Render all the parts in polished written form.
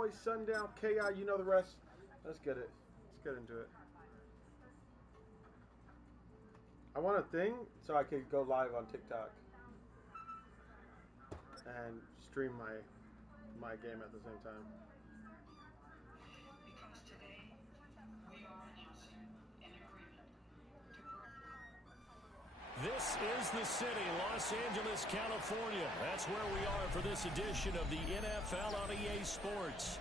Cowboys, Sundown, KI, you know the rest. Let's get it. Let's get into it. I want a thing so I could go live on TikTok and stream my game at the same time. Because today we are announcing an agreement to This is the city, Los Angeles, California. That's where we are for this edition of the NFL on EA Sports.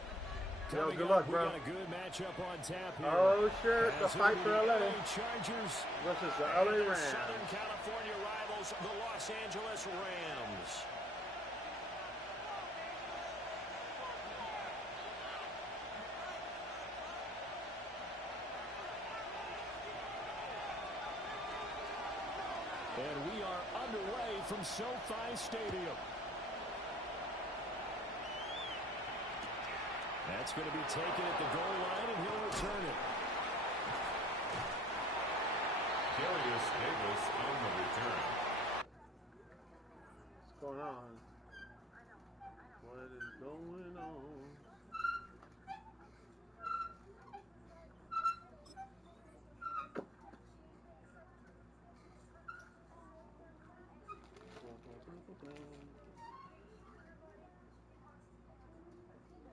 Yo, good luck, bro. We got a good matchup on tap here. Oh, sure. The fight for LA. Chargers versus the LA Rams. Southern California rivals, the Los Angeles Rams. And we are underway from SoFi Stadium. That's going to be taken at the goal line, and he'll return it. Darius Davis on the return. What's going on? What is going on?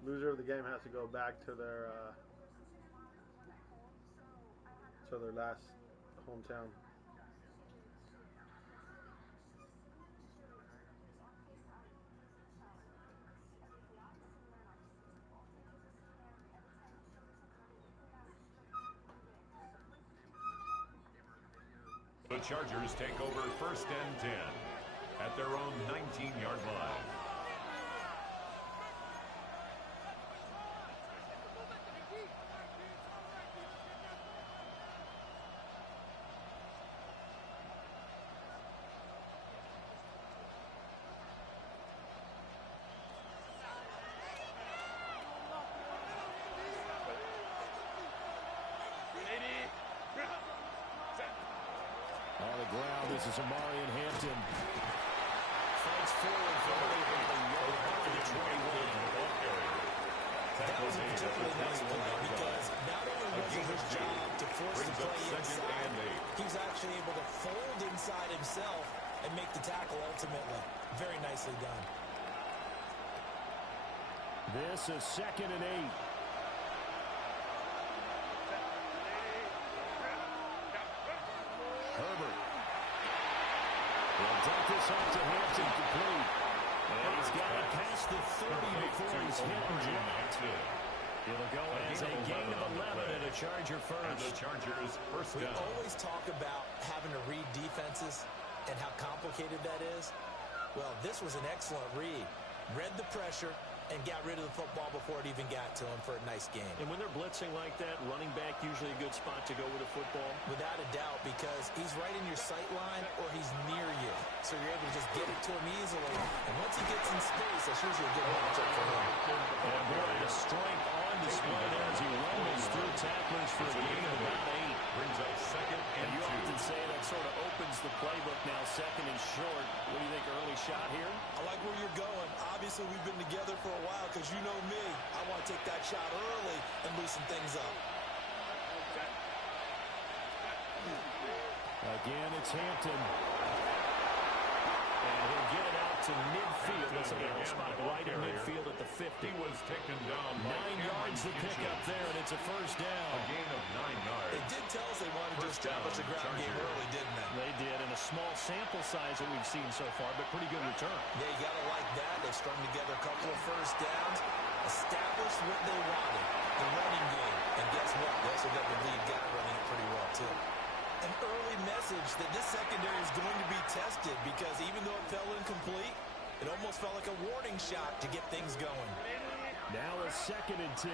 Loser of the game has to go back to their last hometown. The Chargers take over 1st and 10 at their own 19-yard line. On the ground, this is Amari in Hampton. Fights forward for the yard to the 21. That was a particularly nice play because not only was it his job to force the play inside, he was actually able to fold inside himself and make the tackle ultimately. Very nicely done. This is 2nd and 8. Herbert. He'll dump this off to Hampton, complete. And he's got it past the 30 before he's hit and dropped. It'll go as a gain of 11 and a Charger first. And the Chargers first down. We always talk about having to read defenses and how complicated that is. Well, this was an excellent read. Read the pressure and got rid of the football before it even got to him for a nice game. And when they're blitzing like that, running back usually a good spot to go with a football. Without a doubt, because he's right in your sight line or he's near you. So you're able to just get it to him easily. And once he gets in space, that's usually a good matchup for him. And boy, the strength on display there as he rumbles through tacklers for a gain of about 8. Brings up 2nd and 2. You often say that sort of opens the playbook now, 2nd and short. What do you think, early shot here? I like where you're going. Obviously, we've been together for a while because you know me. I want to take that shot early and loosen things up. Again, it's Hampton. And he'll get it out to midfield. That's a little spot right in midfield at the 50. He was taken down by 9 yards to pick up there, and it's a first down. A gain of 9 yards. It did tell us they wanted to establish a ground game early, didn't they? They did, in a small sample size that we've seen so far, but pretty good return. Yeah, you got to like that. They strung together a couple of first downs, established what they wanted, the running game. And guess what? They also got the lead guy running it pretty well, too. An early message that this secondary is going to be tested because even though it fell incomplete, it almost felt like a warning shot to get things going. Now a 2nd and 10.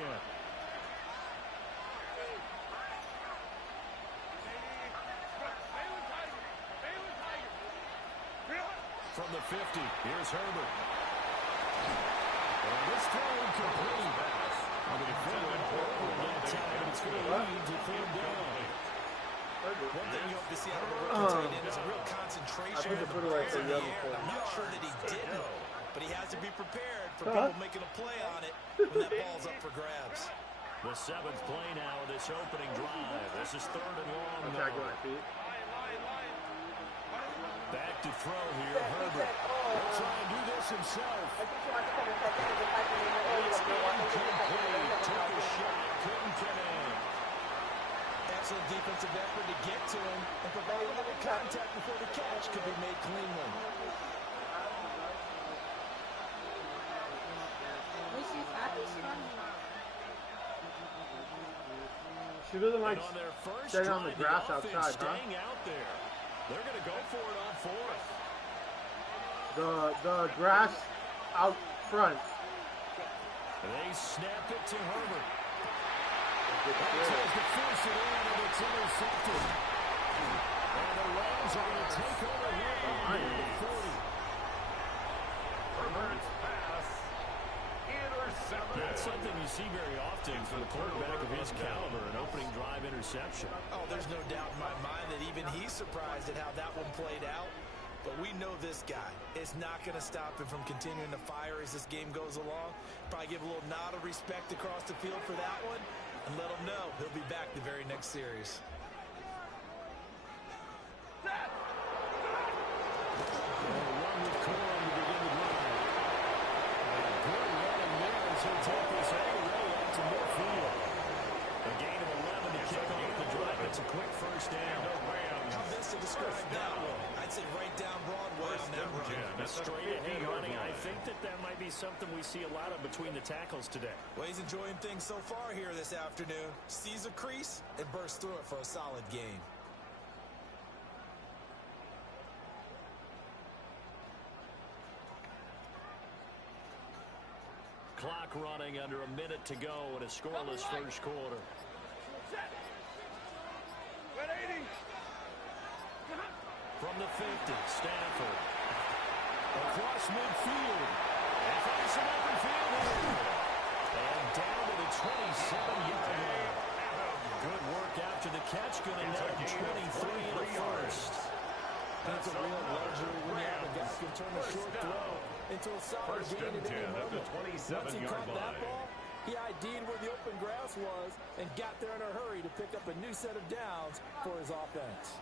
From the 50, here's Herbert. And this throw incomplete. On the defender, that time, and it's going to lead to 3rd down. One thing you hope to see out of a rookie tight end is a real concentration when the ball's in the air. I'm not sure that he did know but he has to be prepared for people making a play on it when that ball's up for grabs. The seventh play now of this opening drive. This is 3rd and long. Back to throw here, Herbert. He'll try and do this himself. It's incomplete. Took a shot, couldn't get in. Excellent defensive effort to get to him and provide a little contact before the catch could be made cleanly. She doesn't like staying on the grass outside, huh? Out there. They're going to go for it on 4th. The grass out front. They snap it to Herbert. He tries to force it in, and it's intercepted. And the Rams are going to take over here at the 40. Herbert's pass. Intercepted. That's something you see very often from a quarterback of his caliber, an opening drive interception. Oh, there's no doubt in my mind that even he's surprised at how that one played out. But we know this guy is not going to stop him from continuing to fire as this game goes along. Probably give a little nod of respect across the field for that one and let him know he'll be back the very next series. Run with Corum to begin the drive. Good running there as he'll take this all the way out to midfield. A gain of 11 to kick off the drive. It's a quick first down. How best to describe that one? I'd say right down Broadway on that run. Straight ahead running. I think that might be something we see a lot of between the tackles today. Well, he's enjoying things so far here this afternoon. Sees a crease and bursts through it for a solid gain. Clock running under a minute to go in a scoreless first quarter. From the 50, Stafford. Across midfield. And finds some open field here. And down to the 27-yard line. Good work after the catch. Going to net 23 in the first. That's a real luxury when you have a guy who can turn a short throw into a solid gain at any moment. Once he caught that ball, he ID'd where the open grass was and got there in a hurry to pick up a new set of downs for his offense.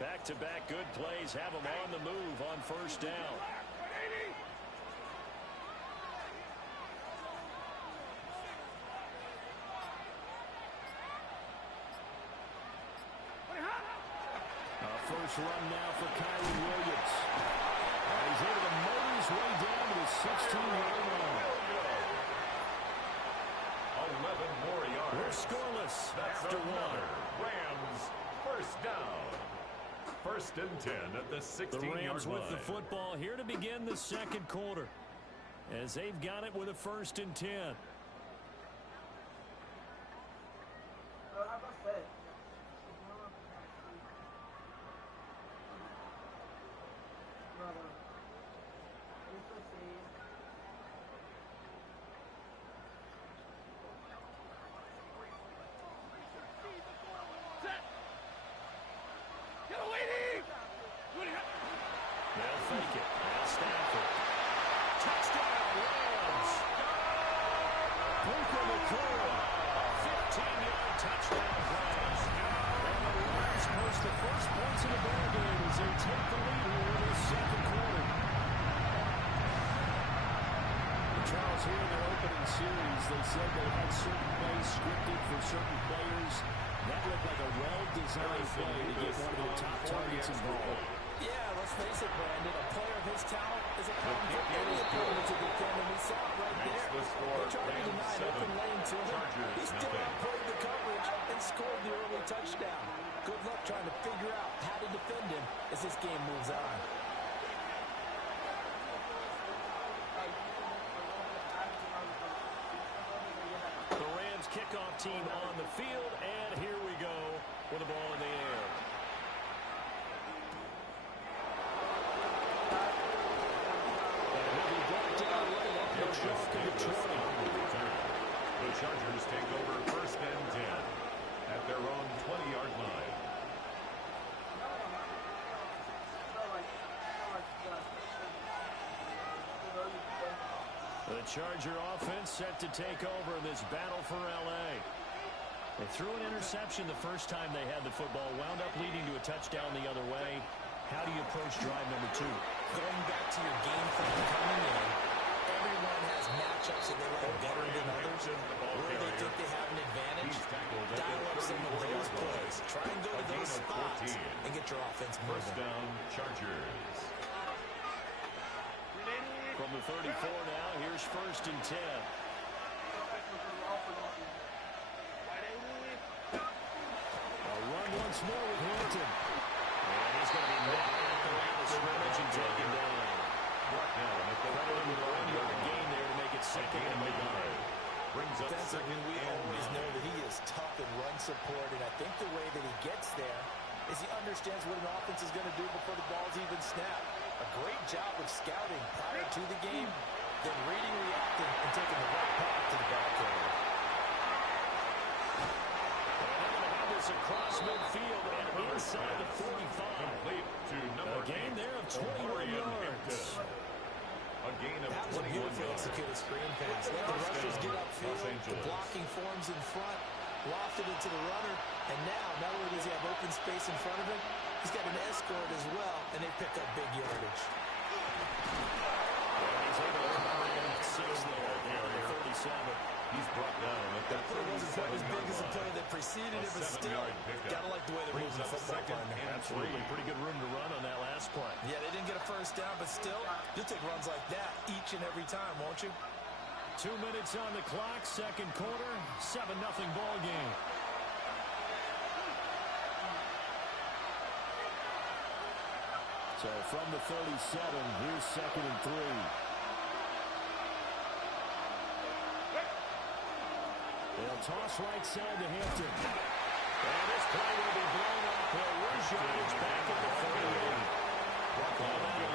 Back-to-back good plays have him on the move on first down. First run now for Kyrie Williams. He's able to motor his way down to the 16-yard line. 11 more yards. We're scoreless after one. Rams first down. 1st and 10 at the 16-yard line. The Rams with the football here to begin the second quarter, as they've got it with a 1st and 10. They'll fake it. Now Stafford. Touchdown, Rams. Puka Nacua. 15-yard touchdown pass. And the Rams post the first points in the ball game as they take the lead here in this second quarter. Charles, here in their opening series, they said they had certain plays scripted for certain players. That looked like a well-designed play to get one of their top targets involved. Yeah, let's face it, Brandon. A player of his talent is a problem for any opponent to defend, and we saw it right there. They tried to deny an open lane to him. He still outplayed the coverage and scored the early touchdown. Good luck trying to figure out how to defend him as this game moves on. The Rams kickoff team on the field, and here we go with the ball in the air. The Chargers take over 1st and 10 at their own 20-yard line. The Charger offense set to take over this battle for L.A. They threw an interception the first time they had the football, wound up leading to a touchdown the other way. How do you approach drive number 2? Going back to your game plan coming in, everyone has matchups that they like better than others. Where they think they have an advantage, dial up some of those plays. Try and go to those spots and get your offense moving. First down, Chargers. From the 34 now, here's 1st and 10. A run once more with Hampton. And he's going to be met at the line of scrimmage and taken down. Crediting with a 1-yard gain there to make it 2nd and 9. Brings up Defensively, we always know that he is tough in run support, and I think the way that he gets there is he understands what an offense is going to do before the ball's even snapped. A great job of scouting prior to the game, then reading, reacting, and taking the right path to the ball carrier. And they're going to have this across midfield and inside the 45. Complete to number A gain there of 21 yards. A gain of That was a 21 beautiful yards. executed screen pass. Let the rushers get upfield, the blocking forms in front, lofted it to the runner, and now, not only does he have open space in front of him, he's got an escort as well, and they pick up big yardage. And he's able to run in 6 there down to 37. He's brought down at that It wasn't quite as big as the play that preceded it, but still, gotta like the way they're moving the football partner. Absolutely. Pretty good room to run on that last play. Yeah, they didn't get a first down, but still, you'll take runs like that each and every time, won't you? 2 minutes on the clock, 2nd quarter, 7-0 ball game. So from the 37, here's 2nd and 3. They'll toss right side to Hampton. And this play will be blown up. He'll lose yardage back at the 38. A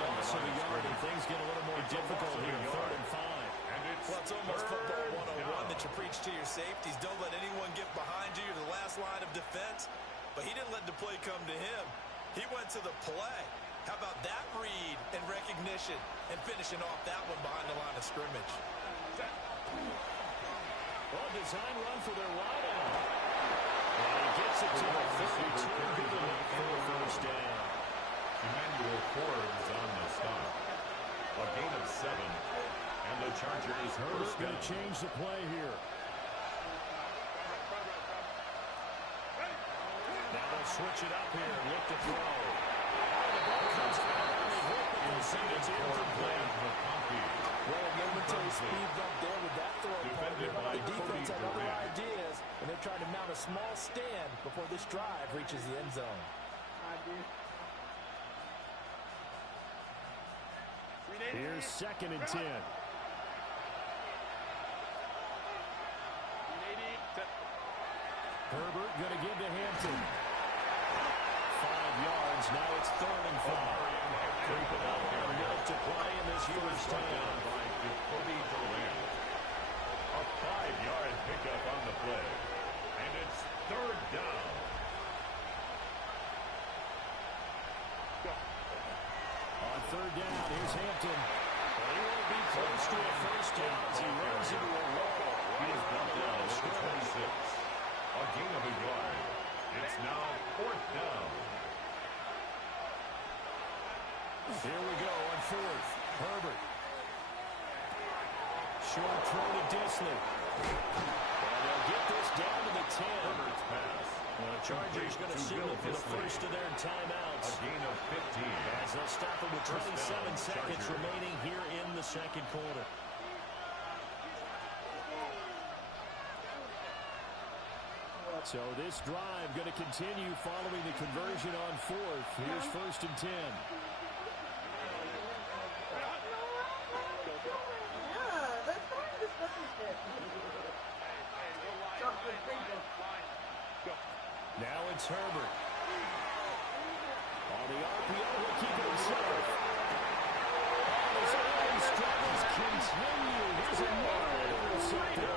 loss of a yard, and things get a little more difficult here. 3rd and 5. Well, it's almost football 101 that you preach to your safeties. Don't let anyone get behind you. You're the last line of defense. But he didn't let the play come to him. He went to the play. How about that read and recognition and finishing off that one behind the line of scrimmage? Well, design run for their wideout. And he gets it to the 32. Good enough for the first down. Emmanuel Forbes on the stop. A gain of 7. And the Chargers Herbert first going down. to change the play here. Now they'll switch it up here. Look to throw. Oh, the ball comes out. And they hit, but they'll send it to incomplete. Well, a momentary speed bump there with that throw partner. The defense had other ideas, and they're trying to mount a small stand before this drive reaches the end zone. Here's 2nd and 10. Herbert going to give to Hampton. 5 yards. Now it's 3rd and 5. Creep it up here. A minute to play in this first down. A 5-yard pickup on the play. And it's 3rd down. On 3rd down, here's Hampton. Well, he won't be close to a first down as he runs into a wall. He's brought down at the 26. A gain of a yard. It's now 4th down. Here we go on 4th. Herbert. Short throw to Disley. And they'll get this down to the 10. Herbert's pass. Well, the Chargers going to signal for the first of their timeouts. A gain of 15. As they'll stop it with 27 seconds remaining here in the 2nd quarter. So this drive going to continue following the conversion on 4th. Here's 1st and 10. Now it's Herbert. On the RPO, he'll keep it himself. His early struggles continue. Here's another interceptor.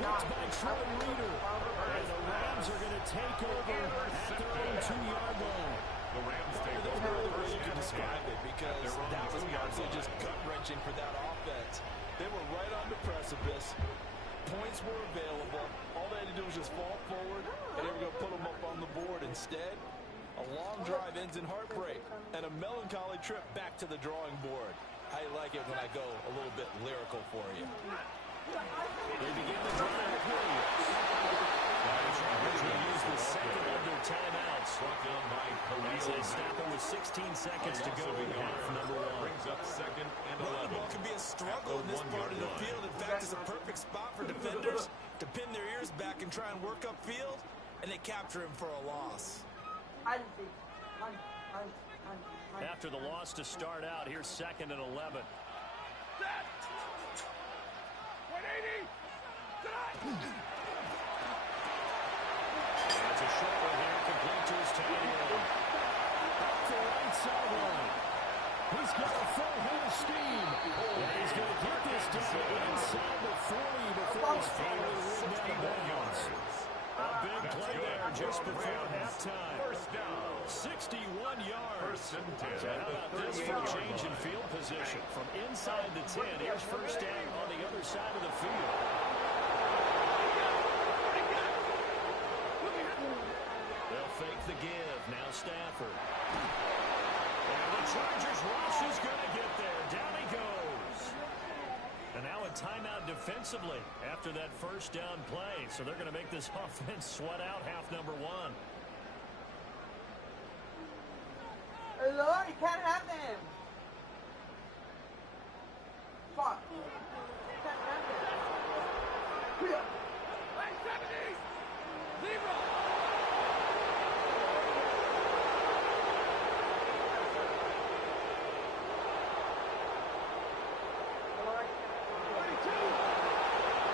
Picked by Troy Reader. And the Rams are going to take over at their own 2-yard line. The Rams take There's over no other way first you can and describe 10 it because at their own that was 2-yard honestly line. just gut-wrenching for that offense. They were right on the precipice. Points were available. All they had to do was just fall forward, and they were going to put them up on the board. Instead, a long drive ends in heartbreak and a melancholy trip back to the drawing board. I like it when I go a little bit lyrical for you. They begin the drive with Williams. Chargers will use the second of their timeouts. As they stop it with 16 seconds to go in half number one. Brings up second and Running 11. ball can be a struggle in this part of the field. In fact, it's a perfect spot for defenders to pin their ears back and try and work upfield, and they capture him for a loss. After the loss to start out, here's second and 11. It's a short one here, complete to his tight end. Up the right sideline. He's got a full head of steam. And he's going to get this down inside the 40 before he's finally ridden out of bounds. A big play there just before halftime. First down. 61 yards. First and 10. So how about this for a change in field position? From inside the 10, here's first down on the other side of the field. They'll fake the give. Now Stafford. And the Chargers rush is going to get there. Down he goes. And now a timeout defensively after that first down play. So they're going to make this offense sweat out half number one. Hello, you can't have them. Fuck. You can't have them.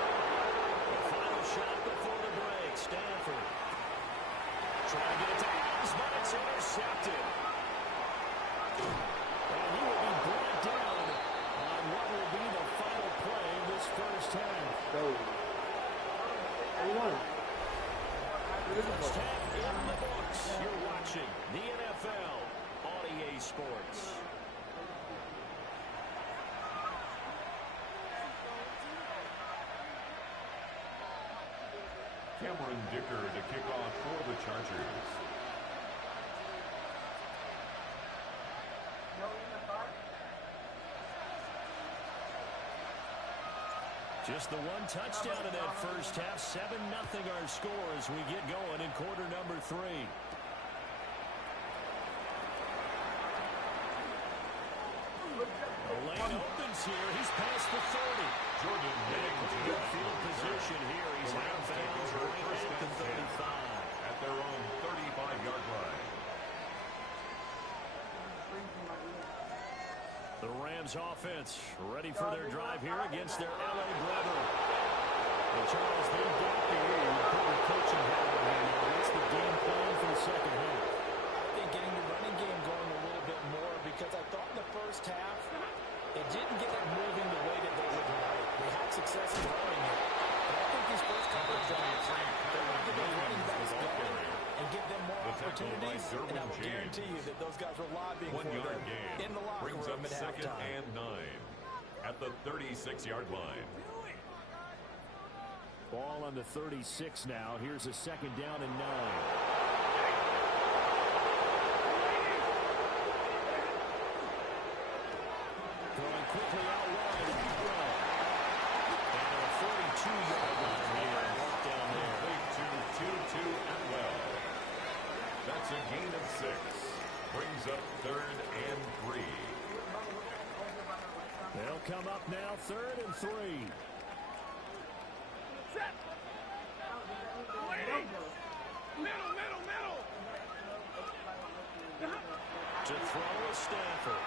Final shot before the break. Stafford trying to get it to Adams, but it's intercepted. And he will be brought down on what will be the final play of this first half. First half in the books. You're watching the NFL on EA Sports. Cameron Dicker to kick off for the Chargers. Just the one touchdown in that first half. 7-0 our score as we get going in quarter number 3. The lane opens here. He's past the 30. Jordan getting to Good field position here. He's out of bounds right at the 35. at their own 35-yard line. The Rams offense ready for their drive here against their LA brother. And Charles, they got the lead. Put the coaching hat on here now. What's the game plan for the second half? I think getting the running game going a little bit more because I thought in the first half it didn't get it moving the way that they would like. They had success in running it. But I think these first couple of drives, they want to get their running backs going and give them more opportunities. And I will guarantee you that those guys were lobbying for 1-yard them gain in the locker brings room up at second halftime. and 9 at the 36-yard line. Ball on the 36 now. Here's a second down and 9. Throwing quickly out wide. And a 42-yard line here. Walk down there. Complete to Tutu Atwell. That's a gain of 6. Brings up third and 3. They'll come up now, third and 3. To throw is Stafford.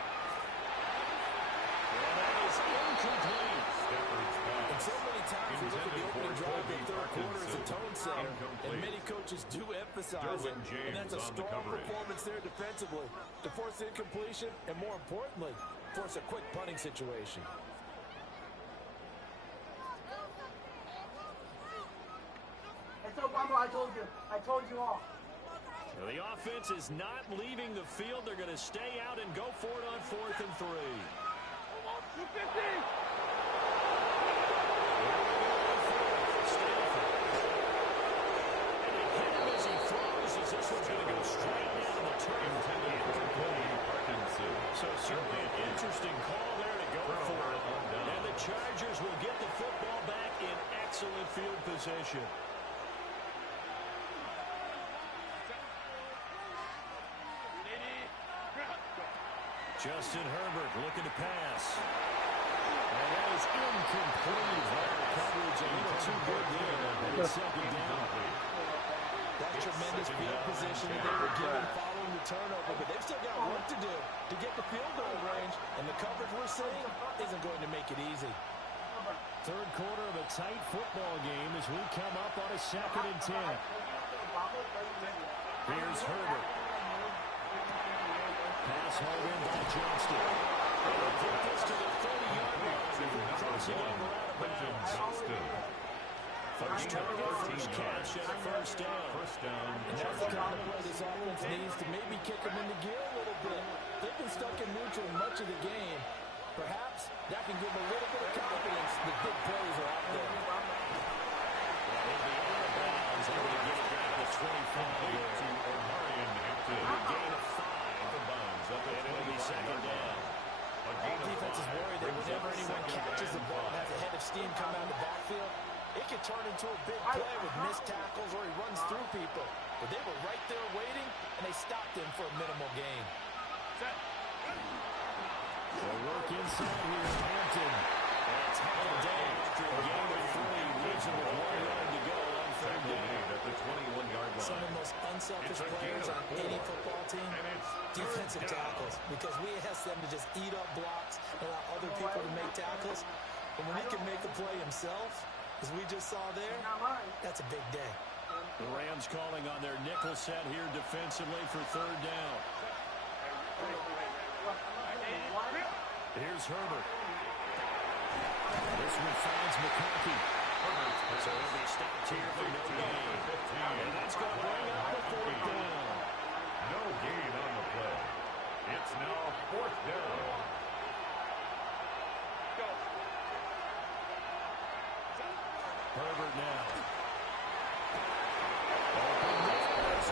And that is incomplete. Stafford's And pass. so many times we look at the opening drive in the third quarter as a tone setter, and Incomplete. many coaches do emphasize it. Derwin James And that's a on the strong coverage. performance there defensively to force incompletion and, more importantly, force a quick punting situation. It's so Bumble, I told you all. The offense is not leaving the field. They're going to stay out and go for it on 4th and 3. So certainly an interesting call there to go for it. And the Chargers will get the football back in excellent field position. Justin Herbert looking to pass. And that is incomplete. Coverage a little too good there. And it's 2nd down. That's tremendous field position that they were given following the turnover, but they've still got work to do to get the field goal range, and the coverage we're seeing isn't going to make it easy. 3rd quarter of a tight football game as we come up on a 2nd and 10. Here's Herbert. Pass hauled in by Johnston. They'll get this to the 30-yard line before crossing over out of bounds. First target, first catch, and a first down. And that's the kind of play this offense needs to maybe kick them into gear a little bit. They've been stuck in neutral much of the game. Perhaps that can give a little bit of confidence that big plays are out there. They'll be out of bounds. Able to get it down to 25 there. To O'Brien after A gain of 5. out of bounds. And it'll be 2nd down. All defense is worried that whenever anyone catches the ball and has a head of steam come out of the backfield, it can turn into a big play with missed tackles or he runs through people. But they were right there waiting, and they stopped him for a minimal gain. They'll work inside here in Hampton. And it's held down after a gain of 3. Leaves him with 1 yard to go on 3rd down. At the 21-yard line. Some of the most unselfish players on any football team, defensive tackles, because we ask them to just eat up blocks and allow other people to make tackles. But when he can make a play himself, as we just saw there, that's a big day. The Rams calling on their nickel set here defensively for 3rd down. Here's Herbert. This one finds McConkey. So he'll be stopped here for no gain. And that's going to bring up the 4th down. No gain on the play. It's now 4th down. Herbert now.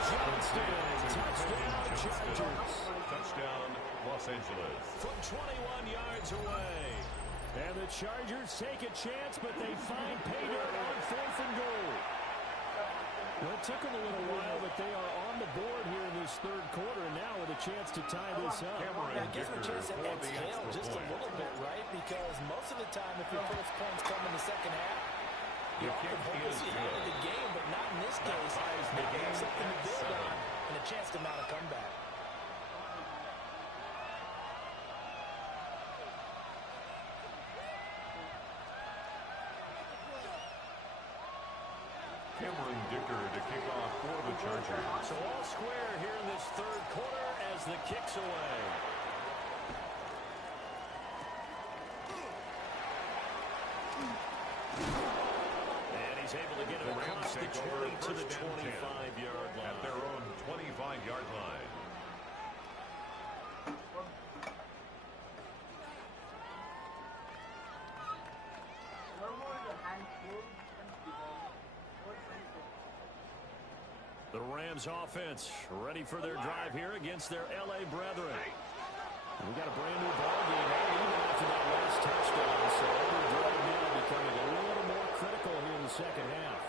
Touchdown, Chargers. Touchdown, Los Angeles. From 21 yards away. And the Chargers take a chance, but they find pay dirt on 4th and goal. Well, it took them a little while, but they are on the board here in this 3rd quarter, and now with a chance to tie this up. Yeah, it gives them a chance to exhale just a little bit, right? Because most of the time, if your first points come in the 2nd half, you're often hopelessly out of the game, but not in this case. They have something to build on and a chance to mount a comeback. Cameron Dicker to kick off for the Chargers. So all square here in this 3rd quarter as the kick's away. And he's able to get it across the 20 to the 25-yard line. At their own 25-yard line. The Rams offense ready for their drive here against their L.A. brethren. We got a brand new ball game even after that last touchdown, so every drive now becoming a little more critical here in the 2nd half.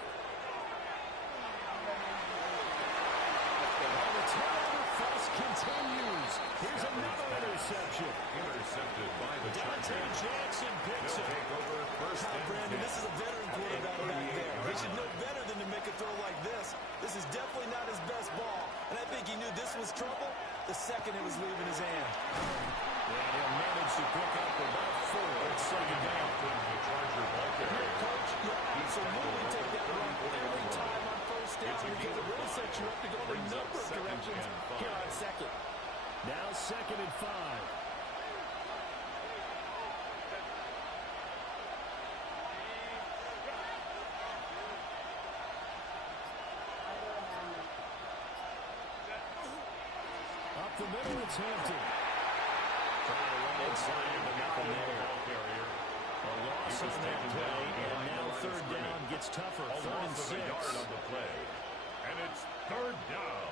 And the turnover fuss continues. Here's another interception. Intercepted by the Dante Chargers. Jackson picks They'll it. take over first and Brandon, 10. this is a veteran quarterback back there. He should know better than to make a throw like this. This is definitely not his best ball, and I think he knew this was trouble the second it was leaving his hand. And he'll manage to pick up about 4 at 2nd down. The Charger ball carrier. Coach, you absolutely take that run every time on first down because it really sets you up to go in a number of directions here on 2nd. Now 2nd and 5. the middle, it's Hampton. Trying to run inside, but nothing there. A loss on that play, and now third down gets tougher. 3rd and 6. On the play. And it's 3rd down.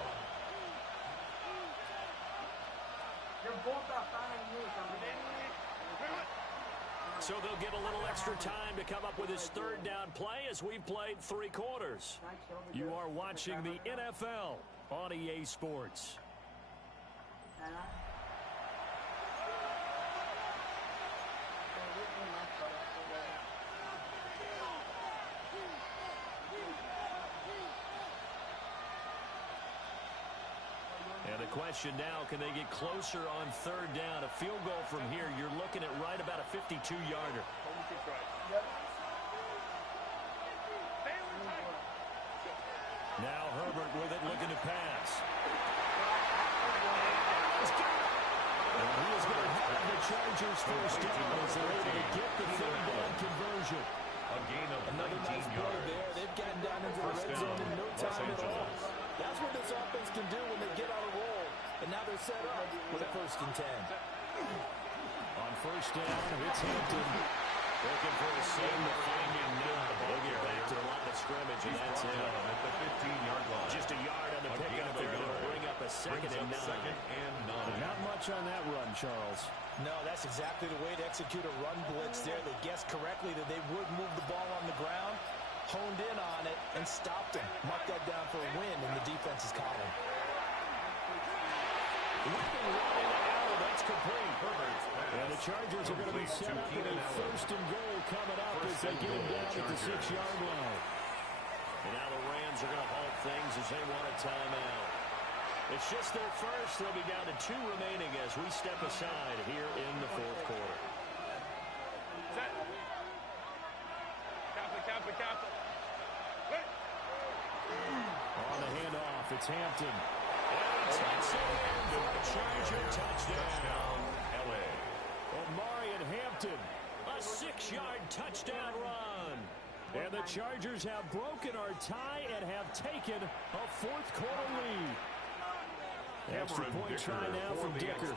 So they'll get a little extra time to come up with his 3rd down play as we've played 3 quarters. You are watching the NFL on EA Sports. And the question now, can they get closer on 3rd down? A field goal from here, you're looking at right about a 52-yarder. Now Herbert with it, looking to pass. And he is going to have the Chargers first down as they're able to get the 3rd down conversion. A gain of Another 19 nice play yards. there. They've gotten down into the red zone in no time at all. That's what this offense can do when they get on a roll. And now they're set up with a 1st and 10. On 1st down, it's Hampton. Looking for a seam to find him now. They'll get back to the line of scrimmage, and that's it. At the 15-yard line. Just a yard on the pickup there to bring up a 2nd and 9. Not much on that run, Charles. No, that's exactly the way to execute a run blitz there. They guessed correctly that they would move the ball on the ground, honed in on it, and stopped him. Marked that down for a win in the defense's column. That's complete. And the Chargers are going to be set up with a 1st and goal coming up as they get him down at the 6-yard line. And now the Rams are going to halt things as they want a timeout. It's just their first. They'll be down to 2 remaining as we step aside here in the 4th quarter. Set. Kappa. Wait. On the handoff, it's Hampton. And takes it in for a Charger touchdown. L.A. Omari and Hampton, a 6-yard touchdown run. And the Chargers have broken our tie and have taken a 4th quarter lead. Extra point try now from Dicker.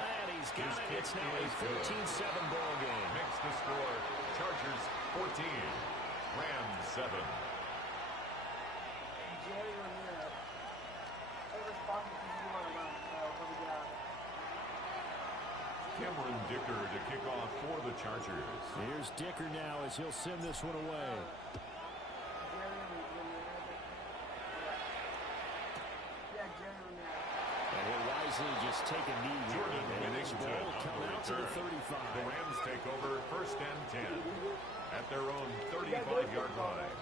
And he's got it. It's now a 14-7 ball game. Makes the score Chargers 14, Rams 7. Cameron Dicker to kick off for the Chargers. Here's Dicker now as he'll send this one away. And he'll wisely just take a knee here. And this ball come out to the 35. The Rams take over 1st and 10 at their own 35-yard line.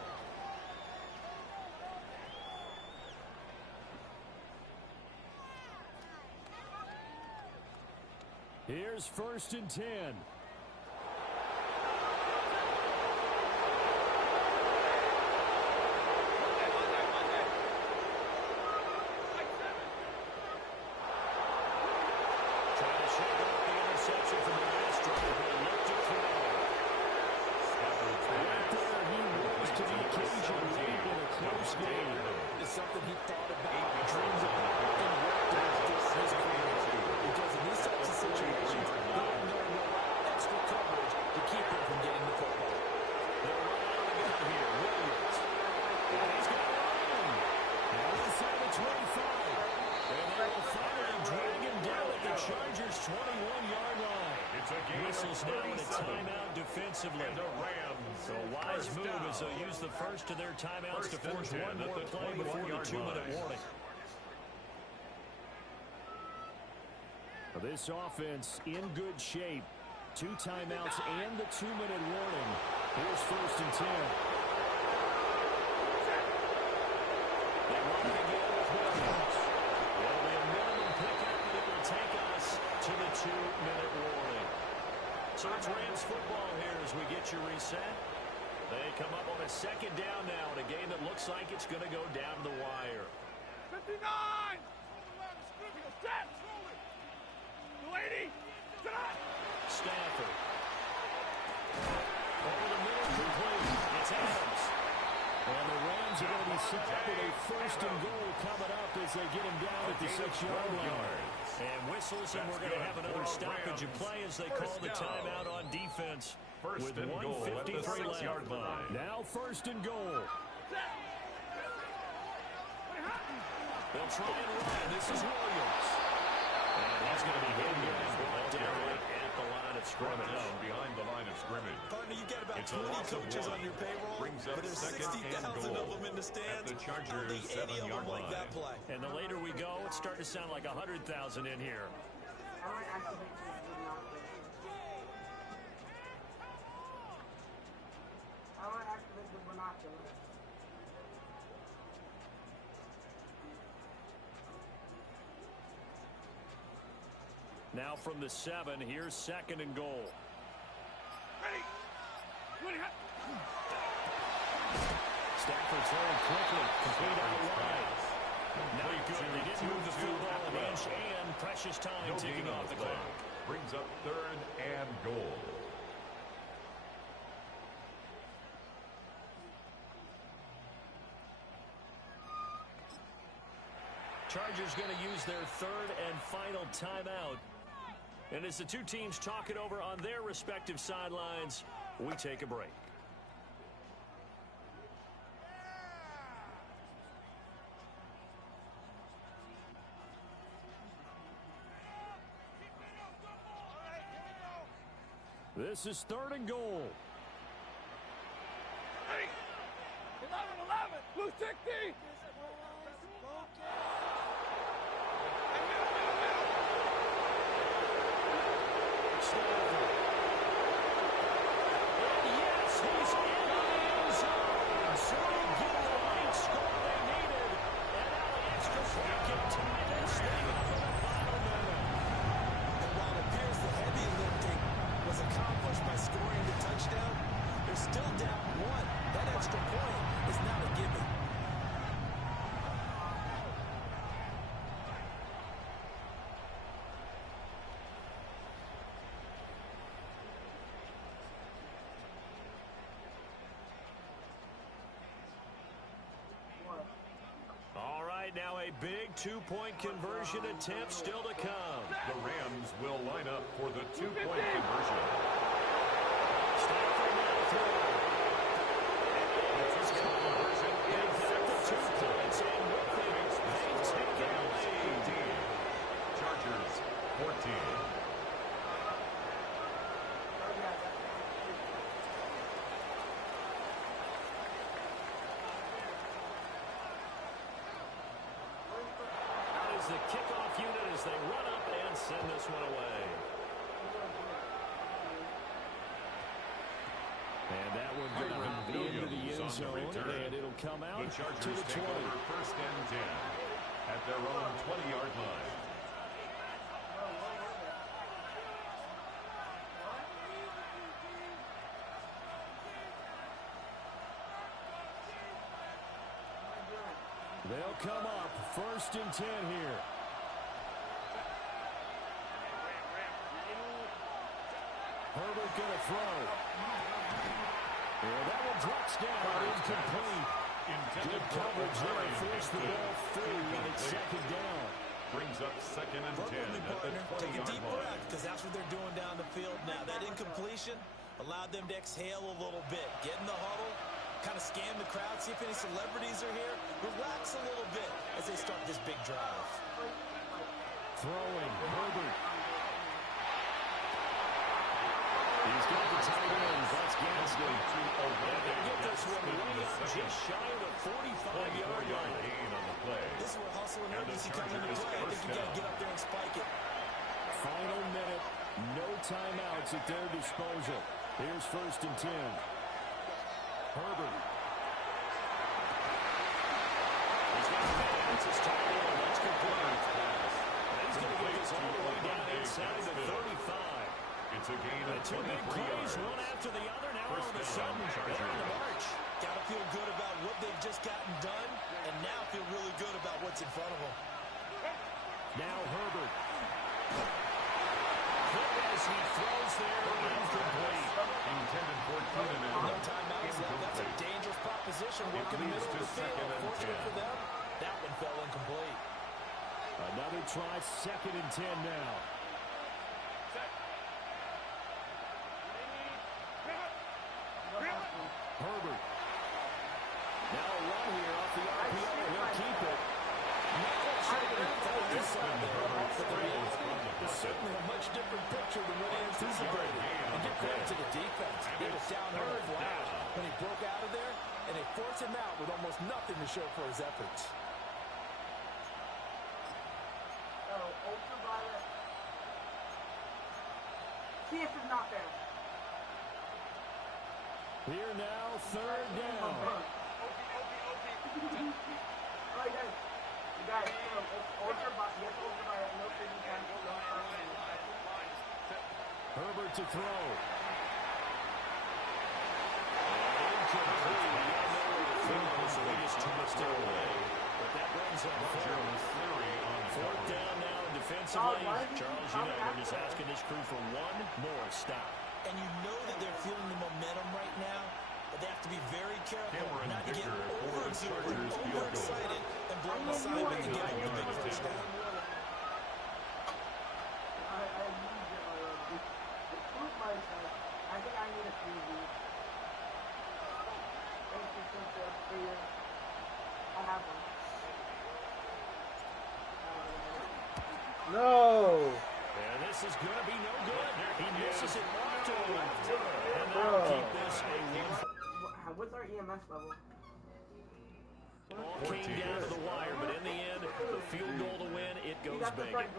Here's 1st and 10. Something he thought about, dreamed about, and worked out his career. Because in these types of situations, he'll allow extra coverage to keep him from getting the football. They'll run out of the gun here. Williams. And he's got a run. Now inside the 25. And they will finally drag him down at the Chargers' 21-yard line. It's a game Whistles now in a timeout defensively. And the Rams. So a wise move as they'll use the first of their timeouts to force one more play before the 2-minute warning. This offense in good shape. 2 timeouts and the 2-minute warning. Here's 1st and 10. They run it again with Williams. It'll be a minimum pickup, but it will take us to the 2-minute warning. So it's Rams football here as we get you reset. They come up on a 2nd down now in a game that looks like it's going to go down to the wire. 59! Lady! Stafford. Over the middle, complete. It's Adams. And the Rams Chargers are going to be set up with a first and goal coming up as they get him down at the 6-yard line. And whistles, and we're going to have another stoppage of play as they call the timeout on defense with 1:53 left. Now first and goal. They'll try and run. This is Williams. And he's going to be hit here and brought down at the line of scrimmage. Behind the line of scrimmage. Partner, you've got about 20 coaches on your payroll, but there's 60,000 of them in the stands. At the Chargers' 7-yard line. Like that play. And the later we go, it's starting to sound like 100,000 in here. Now from the 7, here's second and goal. Ready. Stafford throwing quickly, complete out wide. Not good. They didn't move the football an inch, and precious time ticking off the clock. Brings up third and goal. Chargers going to use their third and final timeout. And as the two teams talk it over on their respective sidelines, we take a break. This is third and goal. Ready. 11. Blue 60. Now a big two-point conversion attempt still to come. The Rams will line up for the two-point conversion. Stafford now throwing. This conversion is at the 2 points, and with it, they take it away. Chargers 14. The kickoff unit as they run up and send this one away. And that one going to hop into the end zone, and it'll come out the Chargers to the 20. Take over first and 10 at their own 20-yard line. They'll come up first and 10 here. Herbert going to throw. And that one drops down, incomplete. Good coverage there, force the ball free, and it's second down. Brings up second and 10 at the 20-yard line. Take a deep breath, because that's what they're doing down the field now. That incompletion allowed them to exhale a little bit. Get in the huddle, kind of scan the crowd, see if any celebrities are here. Relax a little bit as they start this big drive. Throwing, Herbert. He's got the tight end. That's Gadsden. And they get this one way up just shy of the 45-yard line. Gain on the play. This is where hustle and urgency come into play. I think you got to get up there and spike it. Final minute. No timeouts at their disposal. Here's first and 10. Herbert. He's got a man. It's his tight end. That's complete. And he's going to get this all the way down inside the 35. It's a gain of 2 big plays, one after the other. Now all of a sudden, they're on the march. Got to feel good about what they've just gotten done, and now feel really good about what's in front of them. Now Herbert. Hit as he throws there, incomplete. Intended for Keenan. No timeouts left. That's a dangerous proposition pressure working in the middle of the field. Fortunately for them, that one fell incomplete. Another try, 2nd and 10 now. Herbert. Now a run here off the RPO. He'll keep it. It's certainly a much different picture than what he anticipated. And give credit to the defense. He was down there in a flash, but he broke out of there, and they forced him out with almost nothing to show for his efforts. Ultraviolet. See if it's not there. Here now, 3rd down. Oh, you guys, ultraviolet, yes, ultraviolet, no freaking chance, no freaking. Herbert to throw. So he just tossed it away. But that brings up 4th down now defensively. Charles, you know, they're just asking this crew for one more stop. And you know that they're feeling the momentum right now, but they have to be very careful not to get over-exuberant, overexcited, and blow an assignment to get up the big first down. I think I need a few of these. Thank you for your. I have one. No! And this is going to be no good. He misses it off to the left. And that'll keep this a 1. What's our EMS level? It all came down to the wire, but in the end, the field goal to win, it goes begging.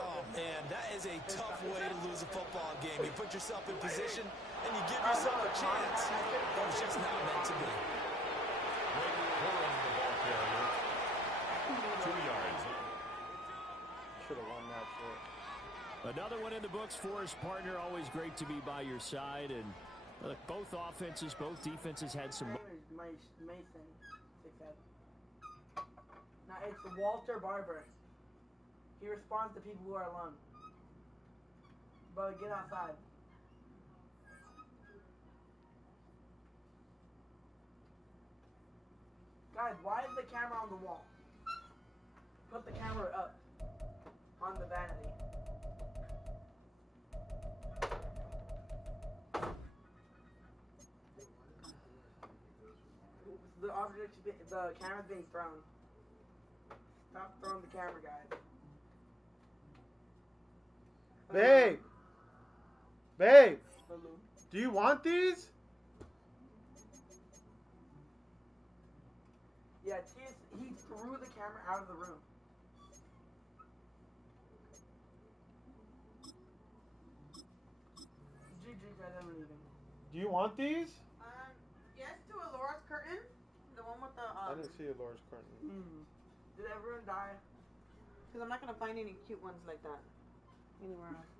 Oh, man, that is a tough way to lose a football game. You put yourself in position, and you give yourself a chance. That was just not meant to be. The ball carrier. 2 yards. Should have won that shit. Another one in the books for his partner. Always great to be by your side. And look, both offenses, both defenses had some. Mason. Now it's Walter Barber. He responds to people who are alone. But get outside. Guys, why is the camera on the wall? Put the camera up on the vanity. The camera's being thrown. Stop throwing the camera, guys. Babe! Babe! Hello. Do you want these? Yeah, he threw the camera out of the room. GG, guys, I'm leaving. Do you want these? Yes, to a Laura's curtain. The one with the, I didn't see a Laura's curtain. Did everyone die? Because I'm not going to find any cute ones like that anywhere else.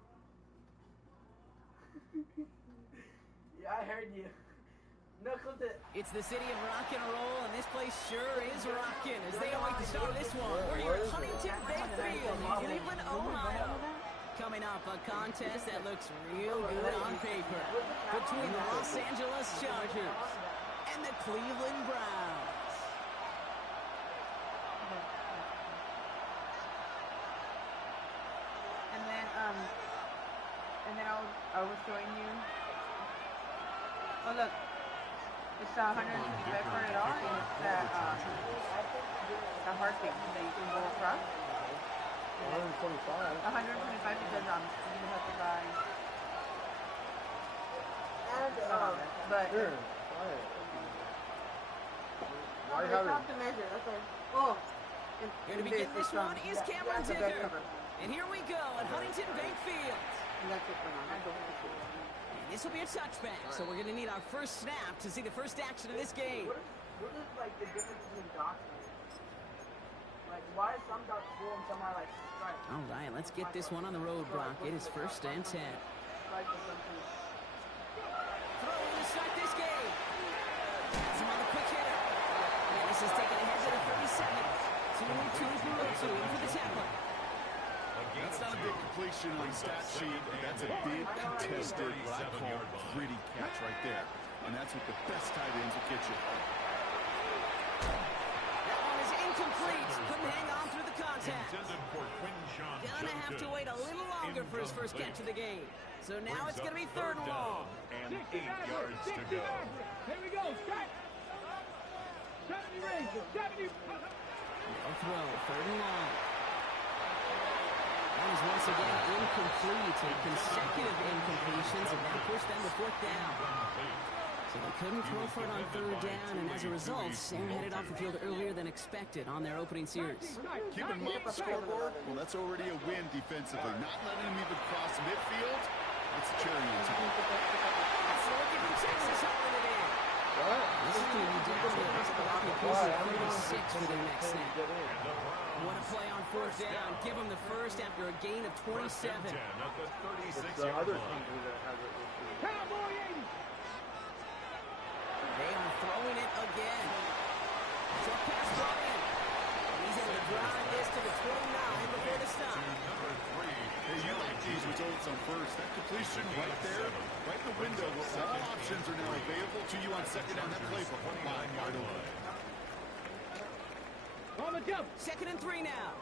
Yeah, I heard you. No, clip it. It's the city of rock and roll, and this place sure is rocking as they await the start of this one. We're here at Huntington Bank Field in Cleveland, Ohio. Coming up, a contest that looks real good on paper between the Los Angeles Chargers and the Cleveland Browns. And then I was showing you. Oh look, it's $125 for it all, and it's the heartbeat that you can go across. 125. 125 because you have to buy. And But Here, try it. Why it's have not it? the measure. That's right. Oh. Here to begin this one is Cameron Digger. And here we go at Huntington Bank Field. And that's it for now. And this will be a touchback, so we're going to need our first snap to see the first action of this game. What is like the difference between dots? Like, why is some dots full and some are like striped? All right, let's get this one on the road, Brock. It is 1st and 10. Like or something. Throw to start this game. That's another quick hitter. And this is taken ahead to the 37. 2 for the tackle. That's not a big completion on the stat sheet. That's a big contested, what I call gritty catch right there. And that's what the best tight ends will get you. That one is incomplete. Couldn't hang on through the contact. Gonna have to wait a little longer for his first catch of the game. So now it's gonna be third and long. And 8 yards to go. Here we go. Strike. 70 range. 70. No throw. Third and long. That is once again incomplete. And consecutive incompletions, and that pushed them to fourth down. So they couldn't throw for it on third down, and as a result, Sarah headed off the field earlier than expected on their opening series. Keeping them off the scoreboard, well, that's already a win defensively. Not letting them even cross midfield, it's a cherry on top. So looking from Texas hauling it in. This is going to be down to a 36 for their next snap. What a play on fourth down. Give them the first after a gain of 27. It's the other company that has it. Cowboy 80. They are throwing it again. Short pass brought in. He's able to drive this to the 29 before the stop. Hey, you like these results on first. That completion right there, right in the window where all options are now available to you on second down. That play for 1-yard open. On the jump. 2nd and 3 now.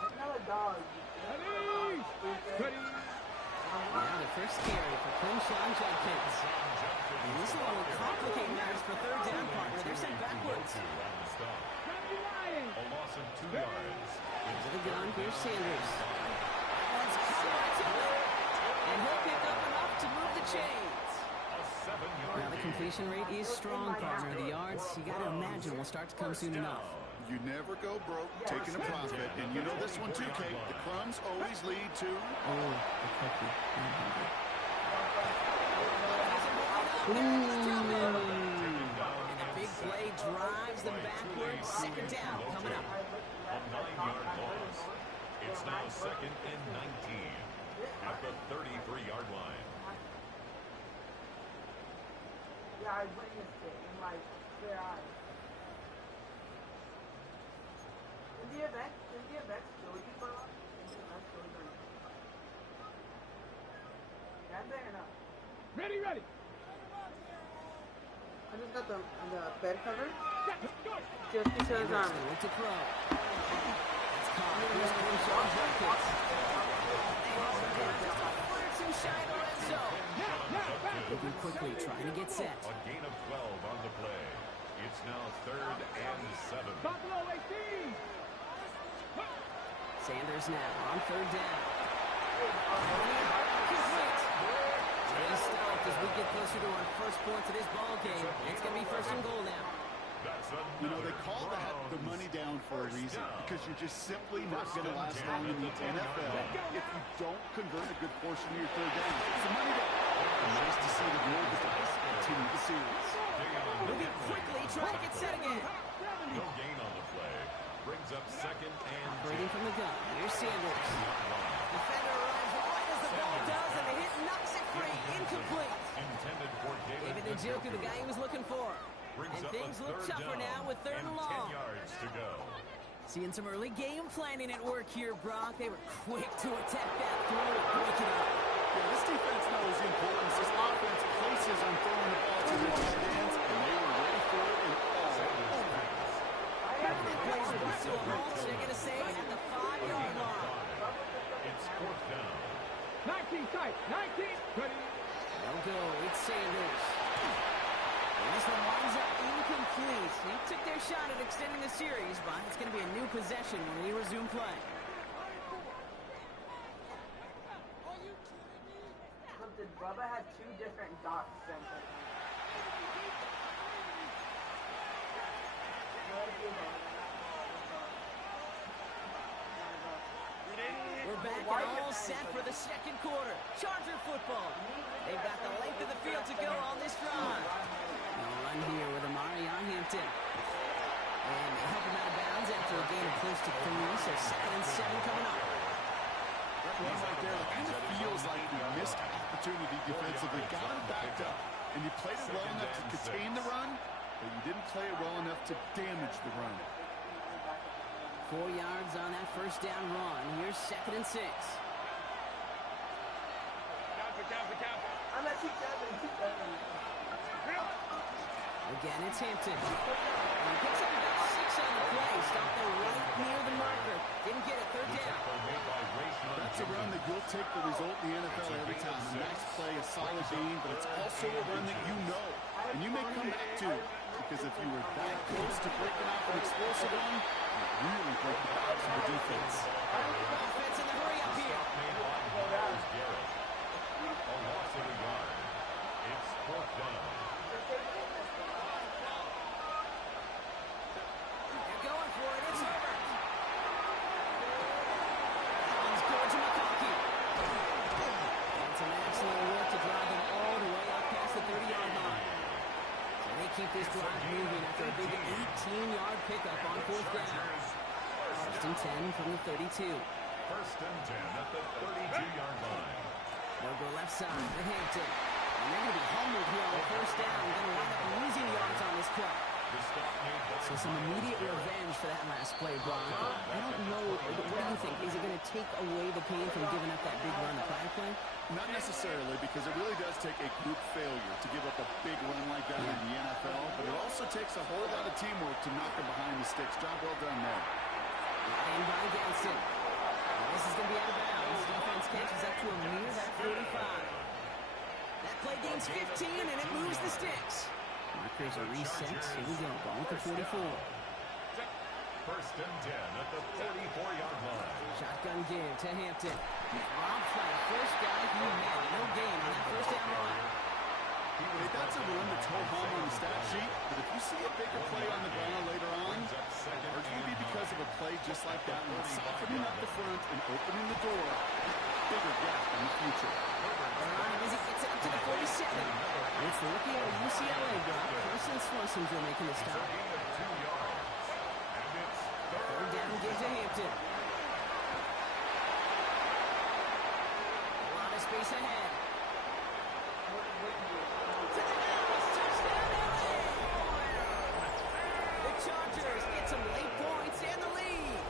Another dog. Ready. Now the first carry for Quinshon Judkins. And this will complicate matters for third down partner. They're sent backwards. A loss of 2 yards. Into the gun, here's Sanders. That's caught to it. And he'll pick up enough to move the chains. Now the completion rate is strong, partner. The yards, you got to imagine, will start to come soon enough. You never go broke taking a profit, and you know this one too, Kate. The crumbs always lead to... Oh, the cookie. And a big play drives them backwards. Second down coming up. A 9-yard loss. It's now 2nd and 19 at the 33-yard line. Yeah, I witnessed it in my clear eyes. In the event killed you, bro. Stand there or not? Ready, ready. I just got the bed cover. Just because It's a throw. It's caught. Here's Quinshon Judkins. Some shy of the red zone. Moving quickly, trying to get set. A gain of 12 on the play. It's now 3rd and 7. Buffalo 18. Sanders now on third down. Complete. Stay stopped as we get closer to our first points of this ball game. It's going to be first and goal now. You know, they call that the money down for a reason, because you're just simply not going to last long in the NFL if you don't convert a good portion of your third down. It's the money down. And nice to see the roll of the dice continue the series. Moving quickly, trying to get set again. No gain on the play. Brings up 2nd and Operating from the gun. Here's Sanders. Defender arrives right as the ball does, and the hit knocks it free. Incomplete. intended for David Njoku, the guy he was looking for. And things look tougher now with third and long. 10 yards to go. Seeing some early game planning at work here, Brock. They were quick to attack that throw and break it up. Yeah, this defense knows the importance. This offense places on throwing the ball to the tight ends, and they were ready for it in all. That plays brought to a halt, so they're going to say at the 5-yard line. It's 4th down. 19 tight. 19. Ready. They'll go. It's Sanders. And this one winds up incomplete. They took their shot at extending the series, but it's going to be a new possession when we resume play. Look, did Bubba had 2 different dots sent at him? We're back and all set for the second quarter. Charger football. They've got the length of the field to go on this drive. No run here with Amari Hampton. And they help him out of bounds after a gain of close to 3, so 2nd and 7 coming up. That run right there, it kind of feels like you missed opportunity defensively. Got him backed up, and you played it well enough to contain the run, but you didn't play it well enough to damage the run. 4 yards on that first down run. Here's 2nd and 6. I'm at 2-7. The Again, it's Hampton. And he picks up about 6 on the play. Stopped there right near the marker. Didn't get it. Third down. That's a run that will take the result in the NFL every time. A nice play, a solid gain, but it's also a run that you know. And you may come back to it. Because if you were that close to breaking off an explosive one, it really broke the backs of the defense. Offense in the hurry up here. A loss of a yard. It's fourth down. They're going for it. It's Herbert. He's going to McConkey. And some excellent work to drive them all the way up past the 30-yard line. So they keep this drive moving after a big 18-yard pickup on fourth down. First and 10 from the 32. First and 10 at the 32-yard line. They'll go left side to Hampton. And they're going to be humbled here on the first down. Going to wind up losing yards on this play. So some immediate revenge for that last play, Brock. I don't know. What do you think? Is it going to take away the pain from giving up that big run the prior play? Not necessarily, because it really does take a group failure to give up a big run like that in the NFL. But it also takes a whole lot of teamwork to knock them behind the sticks. Job well done there. Ryan by Ganson. This is going to be out of bounds. Defense catches up to a near that 45. That play gains 15, and it moves the sticks. Markers are reset. Here we go. Ball at the 44. First and 10 at the 44-yard line. Shotgun give to Hampton. Rob Flat, first guy he met. No gain on that first down line. Hey, that's a run that's ho hum on the stat sheet, but if you see a bigger play on the ground later on, or maybe because of a play just like that one, softening up the front and opening the door, bigger gap in the future. As he gets it up to the 47. It's the rookie out of UCLA, Brock. Carson Swessinger making the stop. Third down, give to Hampton. A lot of space ahead. To the house, touchdown, LA! The Chargers get some late points and the lead.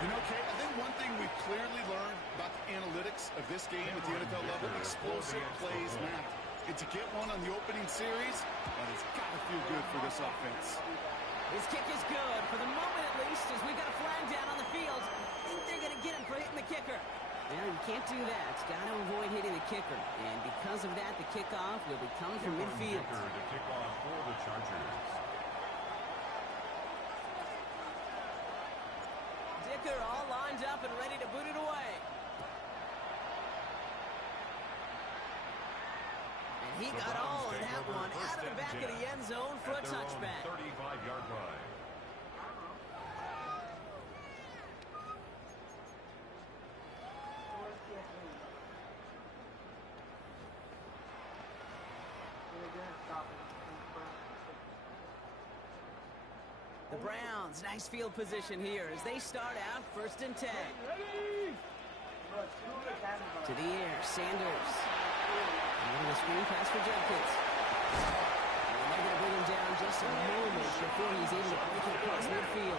You know, Kate, I think one thing we've clearly learned about the analytics of this game at the NFL level, explosive plays matter. And to get one on the opening series, that has got to feel good for this offense. His kick is good, for the moment at least, as we got a flag down on the field. I think they're going to get him for hitting the kicker. Well, you can't do that. Got to avoid hitting the kicker. And because of that, the kickoff will be coming from midfield. The kickoff for the Chargers. Dicker all lined up and ready to boot it away. And he got all of that one out of the back of the end zone for a touchback. 35-yard line. The Browns, nice field position here as they start out first and 10. To the air, Sanders. Another the screen pass for Jenkins. And they're going to bring him down just a moment before he's able to break it across midfield.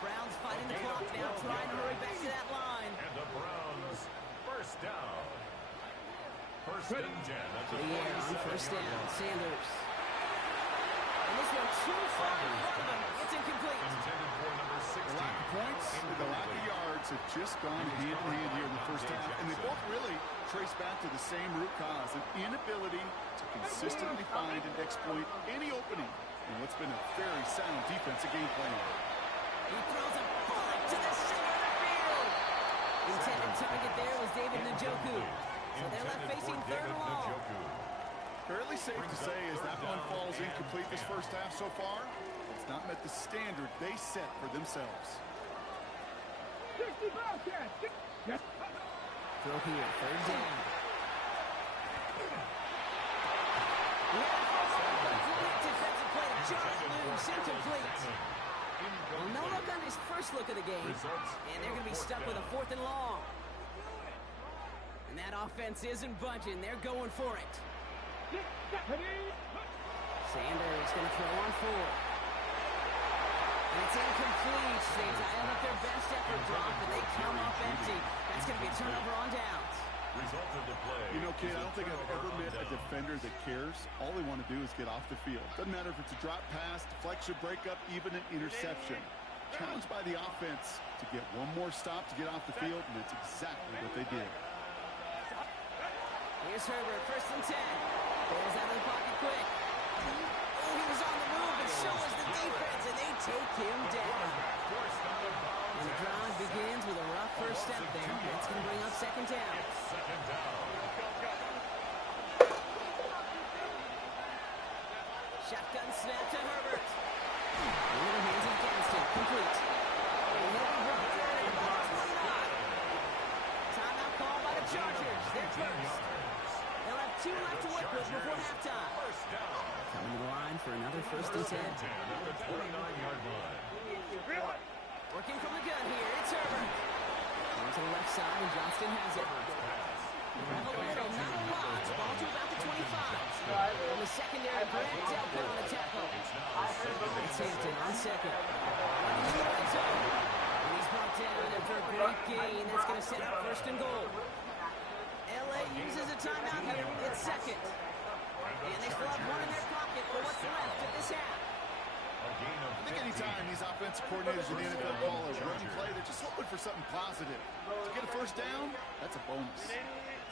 Browns fighting the clock now, trying to hurry back to that line. And the Browns first down. First and 10 at To the the air on first down, Sanders. And this one too far in front of him. It's incomplete. intended for number 16. The lack of points and the lack of yards have just gone hand in hand here in the first half. And they both really trace back to the same root cause, an inability to consistently find and exploit any opening in what's been a very sound defensive game plan. He throws a bullet to the center of the field. Intended target there was David Njoku. So they're left facing third and long. Fairly safe to say as that one falls incomplete this first half so far, it's not met the standard they set for themselves. 60 Bobcats. Yes. Throw here, third down. Defensive play to John loose, incomplete. Well, no look on his first look of the game. And they're going to be stuck with a fourth and long. And that offense isn't budging. They're going for it. Sanders going to throw on four. And it's incomplete. They dialed up their best effort drop, and they come up empty. That's going to be a turnover on downs. Result of the play. You know, kid, I don't think I've ever met a defender that cares. All they want to do is get off the field. Doesn't matter if it's a drop pass, deflection, breakup, even an interception. Challenged by the offense to get one more stop to get off the field, and that's exactly what they did. Here's Herbert, 1st and 10. Goes out of the pocket quick. Oh, he was on the move, but so was the defense, and they take him down. And the drive begins with a rough first step there. That's going to bring up 2nd down. Second down. Shotgun snap to Herbert. Over the hands of Gaston, complete. And he'll be brought down at about 29. Timeout call by the Chargers. They're first. They'll have 2 left to work with before halftime. Coming to the line for another 1st and 10. At the 29-yard line. Working from the gun here, it's Herbert. Going to the left side, and Johnston has it. Grab a little, not a lot. Ball to about the 25. From the secondary, Grant Delpit on the tackle. It's Hampton on 2nd. And he's brought down after a great gain. That's going to set up 1st and goal. LA uses a timeout here. It's 2nd. And they still have 1 in their pocket for what's left of this half. I think anytime these offensive coordinators in the NFL call a run play, they're just hoping for something positive. To get a 1st down, that's a bonus.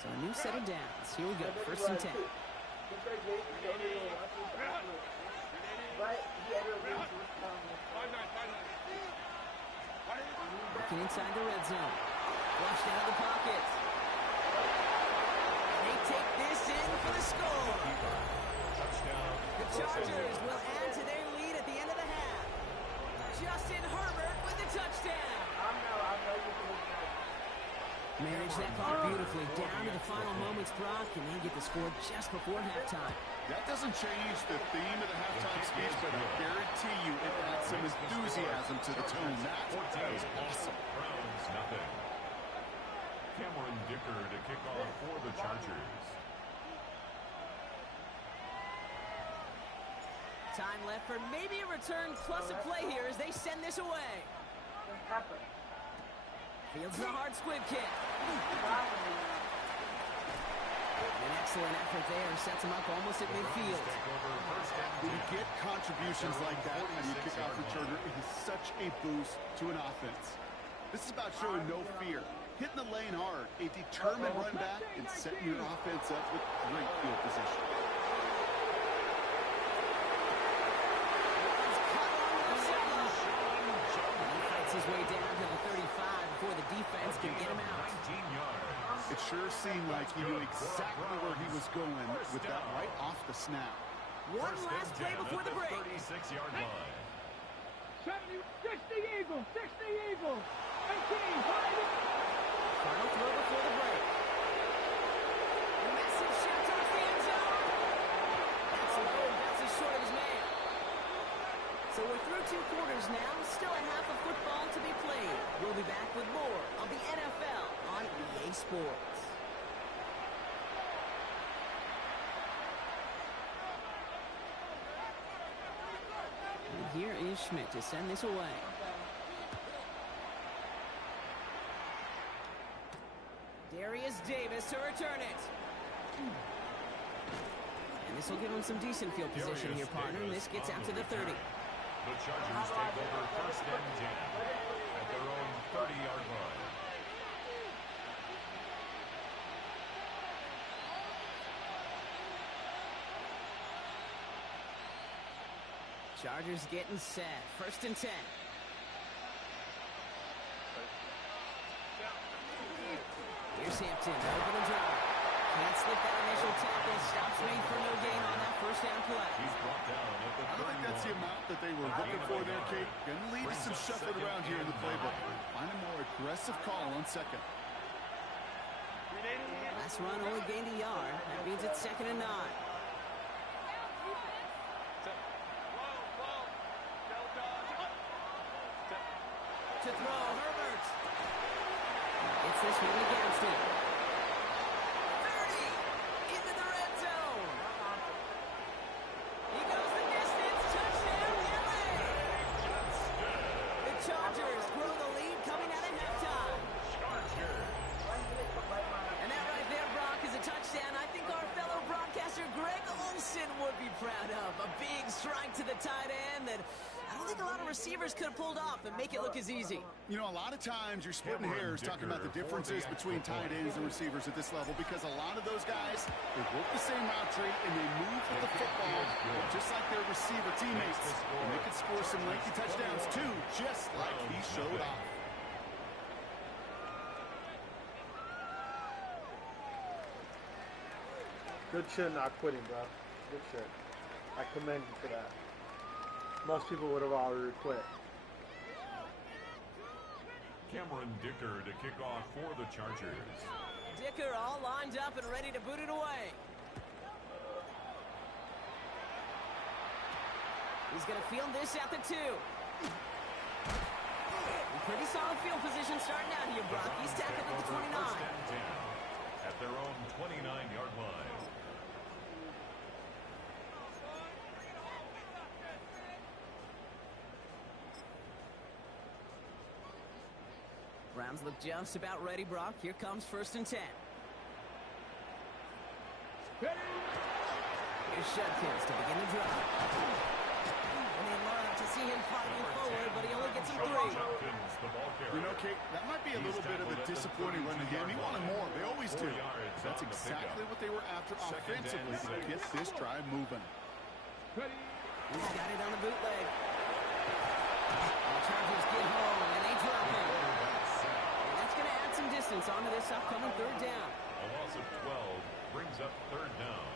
So a new set of downs. Here we go, 1st and 10. Working inside the red zone. Flushed out of the pocket. They take this in for the score. The Chargers will add to their lead at the end of the half. Justin Herbert with the touchdown. Manage that clock beautifully down to the final moments, Brock, and they get the score just before halftime. That doesn't change the theme of the halftime speech, but I guarantee you it adds some enthusiasm to the tone. That was awesome. Browns, nothing. Cameron Dicker to kick off for the Chargers. Time left for maybe a return plus a play here as they send this away. Fields the hard squib kick. An excellent effort there. Sets him up almost at midfield. When you get contributions like that and you kick off returner, it is such a boost to an offense. This is about showing no fear. Hitting the lane hard, a determined run back, and setting your offense up with great field position. His way down to the 35 before the defense can get him out. It sure seemed like he knew exactly where he was going with that right off the snap. One last play before the break. 36-yard line. 60 Eagles, 60 Eagles. 18, final throw before the break. A massive shot towards the end zone. That's low, bounces short of his man. So we're through 2 quarters now, still a half of football to be played. We'll be back with more of the NFL on EA Sports. And here is Schmidt to send this away. Darius Davis to return it. And this will give him some decent field position here, partner. And this gets out to the 30. The Chargers take over 1st and 10 at their own 30-yard line. Chargers getting set. 1st and 10. Here's Hampton, open and dry. Can't slip that initial tackle. Stops made for no gain on that 1st down play. He's brought down at the 31. I don't think that's the amount that they were looking for there, Kate. Gonna lead to some shuffling around here in the playbook. Find a more aggressive call on 2nd. Last run only gained a yard. That means it's 2nd and 9. To throw, Herbert. It's this one against him. 30 into the red zone. He goes the distance. Touchdown, LA. The Chargers grow the lead coming out of halftime. And that right there proud of. A big strike to the tight end that I don't think a lot of receivers could have pulled off and make it look as easy. You know, a lot of times you're splitting hairs talking about the differences between tight ends and receivers at this level because a lot of those guys, they work the same route tree and they move with the football just like their receiver teammates. And they can score some lengthy touchdowns too, just like he showed off. Good shit not quitting, bro. Good shit. I commend you for that. Most people would have already quit. Cameron Dicker to kick off for the Chargers. Dicker all lined up and ready to boot it away. He's going to field this at the 2. Pretty solid field position starting out here, Brock. He's tackled at the 29. At their own 29-yard line. Browns look just about ready, Brock. Here comes 1st and 10. Here's Shudkins to begin the drive. And they love to see him fighting forward, but he only gets him 3. You know, Kate, that might be a little bit of a disappointing run to him. He wanted more. They always do. That's exactly what they were after offensively to get this drive moving. He's got it on the bootleg. The Chargers get home, and they drop him. And that's going to add some distance onto this upcoming 3rd down. A loss of 12 brings up 3rd down.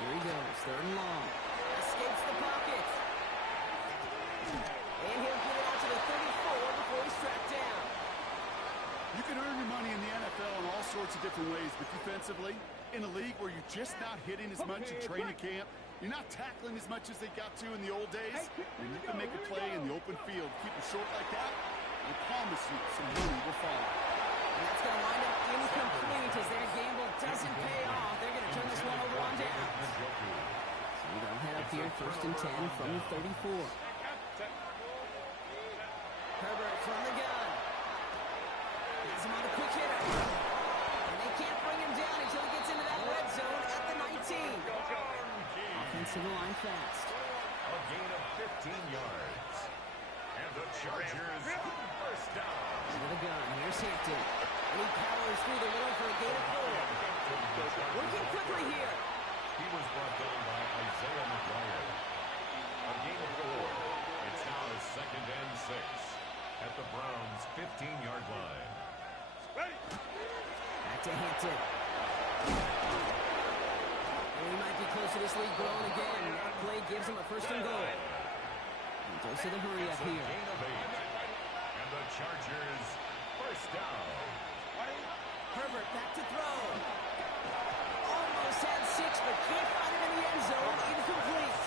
Here he goes, 3rd and long. Escapes the pocket. And he'll get it out to the 34 before he's tracked down. You can earn your money in the NFL in all sorts of different ways, but defensively, in a league where you're just not hitting as much in training camp, you're not tackling as much as they got to in the old days, and you can make a play in the open field. Keep it short like that, I promise you some money will follow. And that's going to wind up incomplete as their gamble doesn't pay off. They're going to turn this one over on down. So they'll head up here, 1st and 10 from the 34. Herbert from the gun. Has him on a quick hitter. And they can't bring him down until he gets into that red zone at the 19. Offensive line fast. A gain of 15 yards. And the Chargers 1st down. Into the gun. Here's Hampton. And he powers through the middle for a gain of 4. Working quickly here. He was brought down by Isaiah McGuire. A gain of 4. It's now 2nd and 6 at the Browns' 15-yard line. Back to Hampton. And he might be close to this league growing again. That play gives him a 1st and goal. He goes to the hurry up here. Gain of 8. And the Chargers 1st down. Herbert back to throw. Almost had 6, but can't find him in the end zone. Incomplete.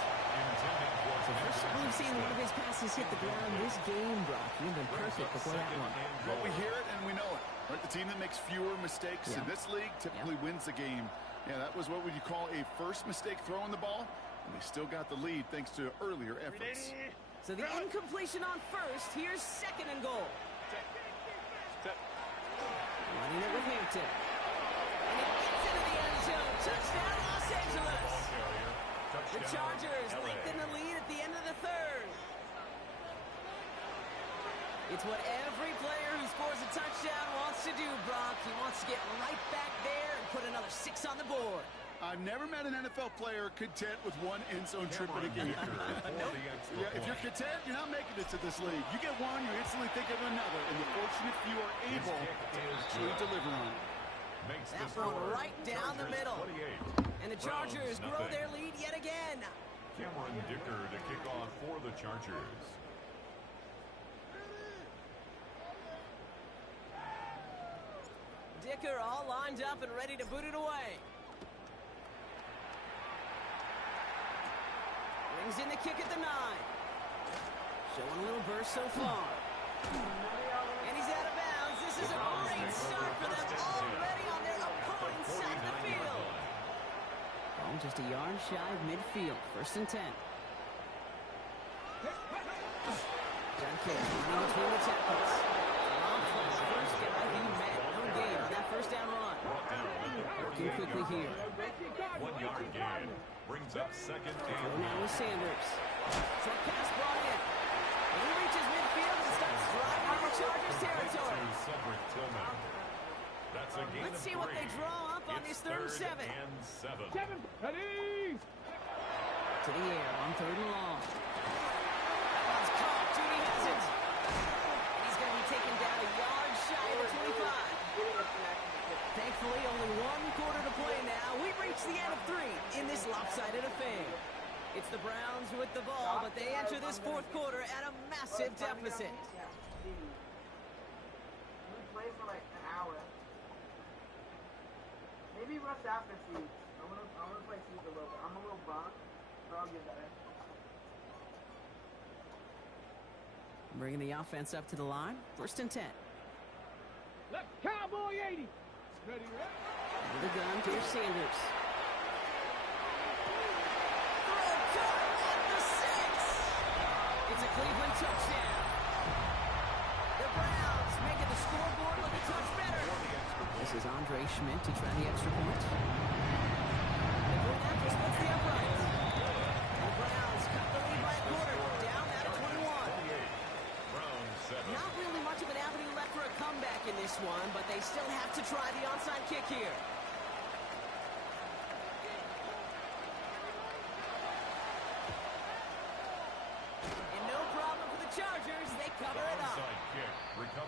First time we've seen one of his passes hit the ground this game, Brock. You've been perfect before that one. Well, we hear it and we know it. Right? The team that makes fewer mistakes in this league typically wins the game. Yeah, that was what would you call a first mistake throwing the ball, and they still got the lead thanks to earlier efforts. So the incompletion on 1st. Here's 2nd and goal. Running it with Hampton. And it gets into the end zone. Touchdown, Los Angeles. The Chargers lengthen the lead at the end of the 3rd. It's what every player who scores a touchdown wants to do, Brock. He wants to get right back there and put another 6 on the board. I've never met an NFL player content with one end zone trip in a game. Yeah, if you're content, you're not making it to this league. You get one, you instantly think of another, and the fortunate few are able to actually deliver on it. That one right down the middle. And the Chargers grow their lead yet again. Cameron Dicker to kick off for the Chargers. Dicker all lined up and ready to boot it away. Brings in the kick at the 9. Showing a little burst so far. And he's out of bounds. This is a great start for them already on their opponent's side of the field. Ball just a yard shy of midfield. 1st and 10. John King running between the tackles. First guy he met all game on that 1st down run. Working quickly here. 1 yard gain. Brings up 2nd and now with Sanders. Short pass brought in. And he reaches midfield and starts driving into Chargers territory. Cedric Tillman. That's a gain. Let's see what they draw up on this 3rd and 7. And 7. Ready? To the air on 3rd and long. That one's caught. Judy has it. And he's going to be taken down a yard shy of the 25. Thankfully, only 1 quarter to play now. We've reached the end of 3 in this lopsided affair. It's the Browns with the ball, but they enter this 4th quarter at a massive deficit. We play for like an hour. Maybe rush after Seeds. I wanna play Seeds a little bit. I'm a little bummed, but I'll get better. Bringing the offense up to the line. 1st and 10. Left Cowboy 80. Ready? With the gun, here's Sanders. It's a Cleveland touchdown. The Browns making the scoreboard look a touch better. This is Andre Schmidt to try the extra point. The Browns splits the upright. The Browns cut the lead by a quarter. Down at 21. Not really much of an avenue left for a comeback in this one, but they still have to try the onside kick here. Chargers, they cover it up.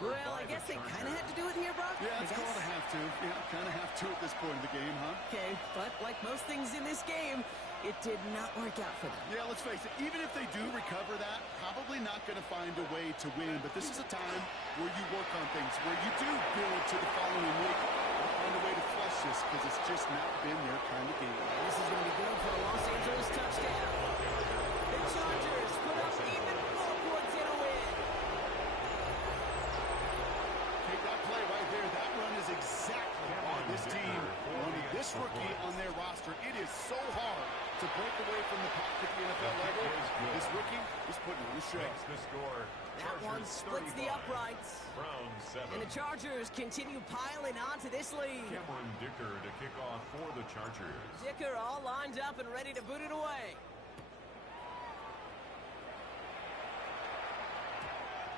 Well, I guess they kind of had to do it here, Brock. Yeah, it's called a have to. Yeah, kind of have to at this point in the game, huh? Okay, but like most things in this game, it did not work out for them. Yeah, let's face it. Even if they do recover that, probably not going to find a way to win. But this is a time where you work on things, where you do build to the following week. Find a way to flush this because it's just not been their kind of game. This is going to be good for a Los Angeles touchdown. The Chargers put up even more points in a win. Take that play right there. That run is exactly why this team wanted this rookie on their roster. It is so hard to break away from the pack at the NFL level. This rookie is putting on a show. The score. That one splits the uprights. Browns 7. And the Chargers continue piling onto this lead. Cameron Dicker to kick off for the Chargers. Dicker all lined up and ready to boot it away.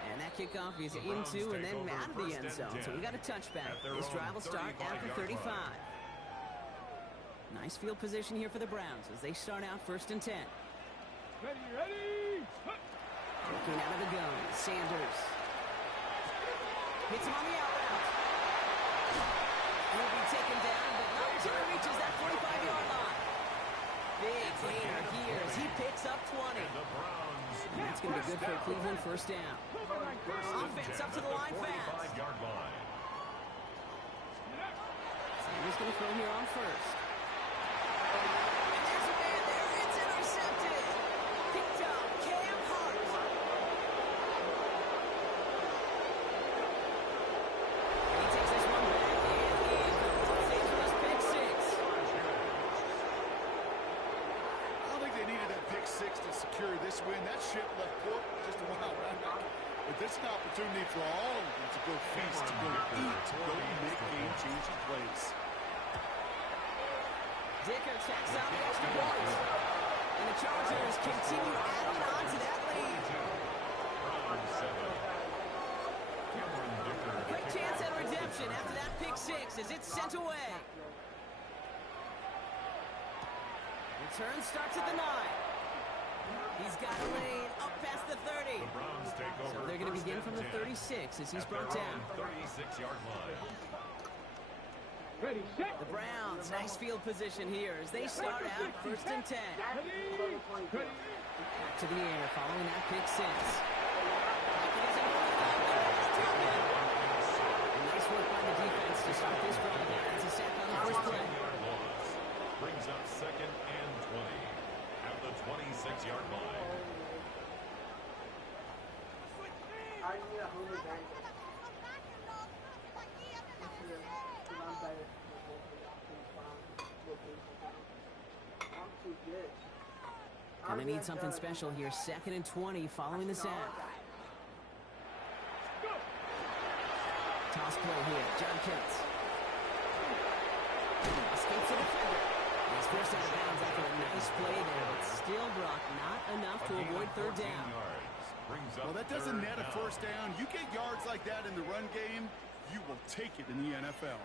And that kickoff is into and then out of the end zone. So we got a touchback. This drive will start at the 35. Nice field position here for the Browns as they start out 1st and 10. Ready? Looking out of the gun, Sanders. Hits him on the out route. He'll be taken down, but not until he reaches that 45-yard line. Big gainer here as he picks up 20. And that's going to be good for a Cleveland 1st down. Offense up to the line fast. Sanders going to throw here on 1st. And there's a man there. It's intercepted. Picked up Cam Hart. And he takes this one back and in for Los Angeles pick 6. I don't think they needed that pick 6 to secure this win. That ship left port just a while back. But this is an opportunity for all of them to go feast, to go eat, to go make game-changing plays. Dicker checks out the extra point. And the Chargers continue adding on to that lead. Quick chance at redemption after that pick 6 as it's sent away. Return starts at the 9. He's got a lane up past the 30. So they're going to begin from the 36 as he's brought down. 36-yard line. Ready, set. The Browns, nice field position here as they start out 1st and 10. Ready. Back to the air following that pick 6. And nice work by the defense to start this drive. It's a sack on the first play. Brings up 2nd and 20 at the 26-yard line. I need a homie bank. I'm better. Gonna need something special here. 2nd and 20 following the sack. Toss play here. Judkins. Escapes the defender. He's forced out of bounds after a nice play there, but still, Brock, not enough to avoid 3rd down. Well, that doesn't net a 1st down. You get yards like that in the run game, you will take it in the NFL.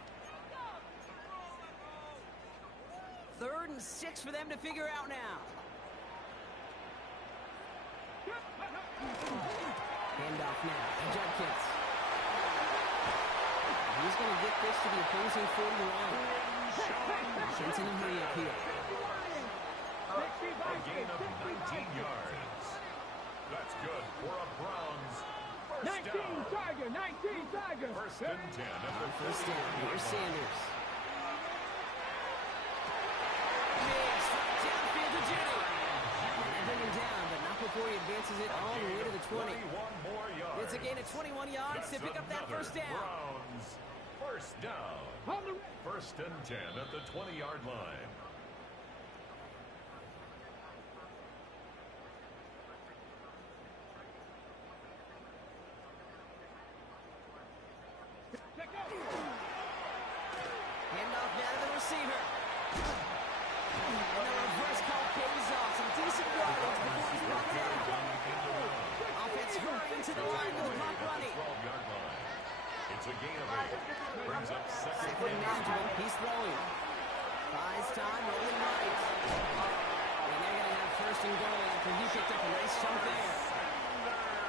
3rd and 6 for them to figure out now. Handoff now to Judkins. He's going to get this to the opposing 41. Defense in a hurry up here. A gain of 19 yards. That's good for a Browns 1st 19 down. Tiger, 19 Tiger. 1st and 10 at the 1st down. Here's Sanders. Downfield to Judy. And bring him down, but not before he advances it all the way to the 20. 21 more yards. It's a gain of 21 yards to pick up that 1st down. Browns 1st down. 1st and 10 at the 20-yard line. Handoff now to the receiver. And the reverse call pays off. Some decent yardage before he's brought down. Offense hurrying to the line with the clock running. 12-yard line. It's a gain of 8. Brings up 2nd and manageable. He's throwing. Buys time, rolling right. And they're going to have 1st and goal after he picked up a nice chunk there.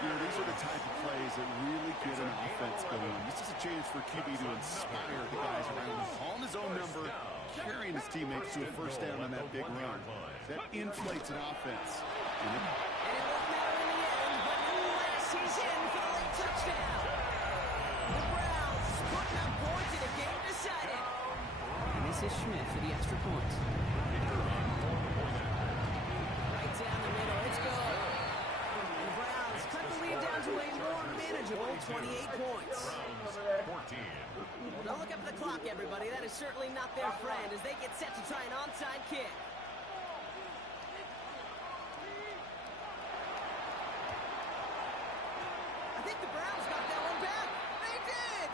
You know, these are the type of plays that really get an offense going. This is a chance for QB to inspire the guys around him. Calling his own number, carrying his teammates to a 1st down on that big run. That inflates an offense. And it won't matter in the end, but nonetheless, he's in for the late touchdown. The Browns putting up points in a game decided. And this is Schmidt for the extra point. Right down the middle, it's good. And the Browns cut the lead down to a more manageable 28 points. Well, don't look up at the clock, everybody. That is certainly not their friend as they get set to try an onside kick. I think the Browns got that one back. They did!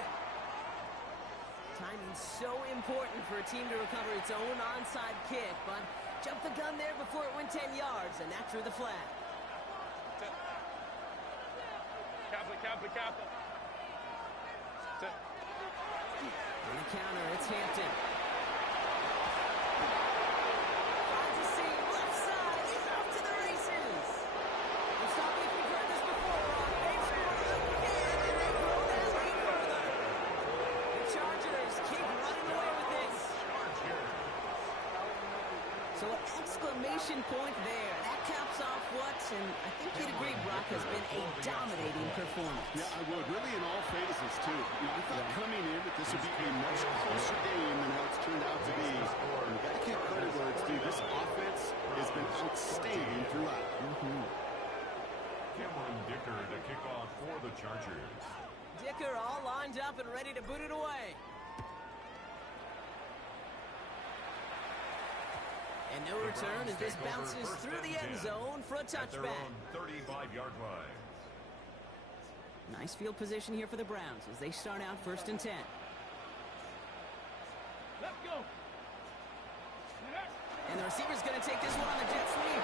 Timing's so important for a team to recover its own onside kick, but jumped the gun there before it went 10 yards, and that drew the flag. Kappa. On the counter, it's Hampton. Finds a seam, left side, he's off to the races. And stop me if you've heard this before, Ron. They've scored again, and they grow that lead further. The Chargers keep running away with this. So an exclamation point there. That caps off what, and I think you'd agree, Brock, has been a dominating performance. Yeah, I would. Really in all phases, too. You know, I thought coming in that this would be a much closer game than how it's turned out to be. And you got to give credit where it's due. This offense has been outstanding throughout. Cameron Dicker to kick off for the Chargers. Dicker all lined up and ready to boot it away. And no return as this bounces through the end zone for a touchback. 35-yard line. Nice field position here for the Browns as they start out 1st and 10. Let's go. And the receiver's going to take this one on the jet sweep.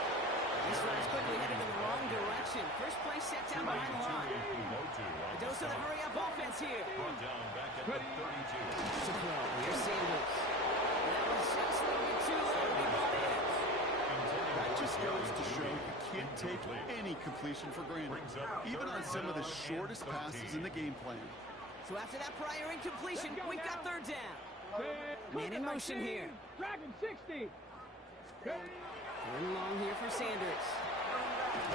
This drive's quickly headed in the wrong direction. First play set down behind the line. A dose of the hurry-up offense here. Brought down back at the 32. To throw. Here's Sanders. That was just a little bit too low to be brought in. That just goes to show you can't take any completion for granted, even on some of the shortest passes in the game plan. So after that prior incompletion, we've got 3rd down. Man in motion here. Dragon 60. Third long here for Sanders.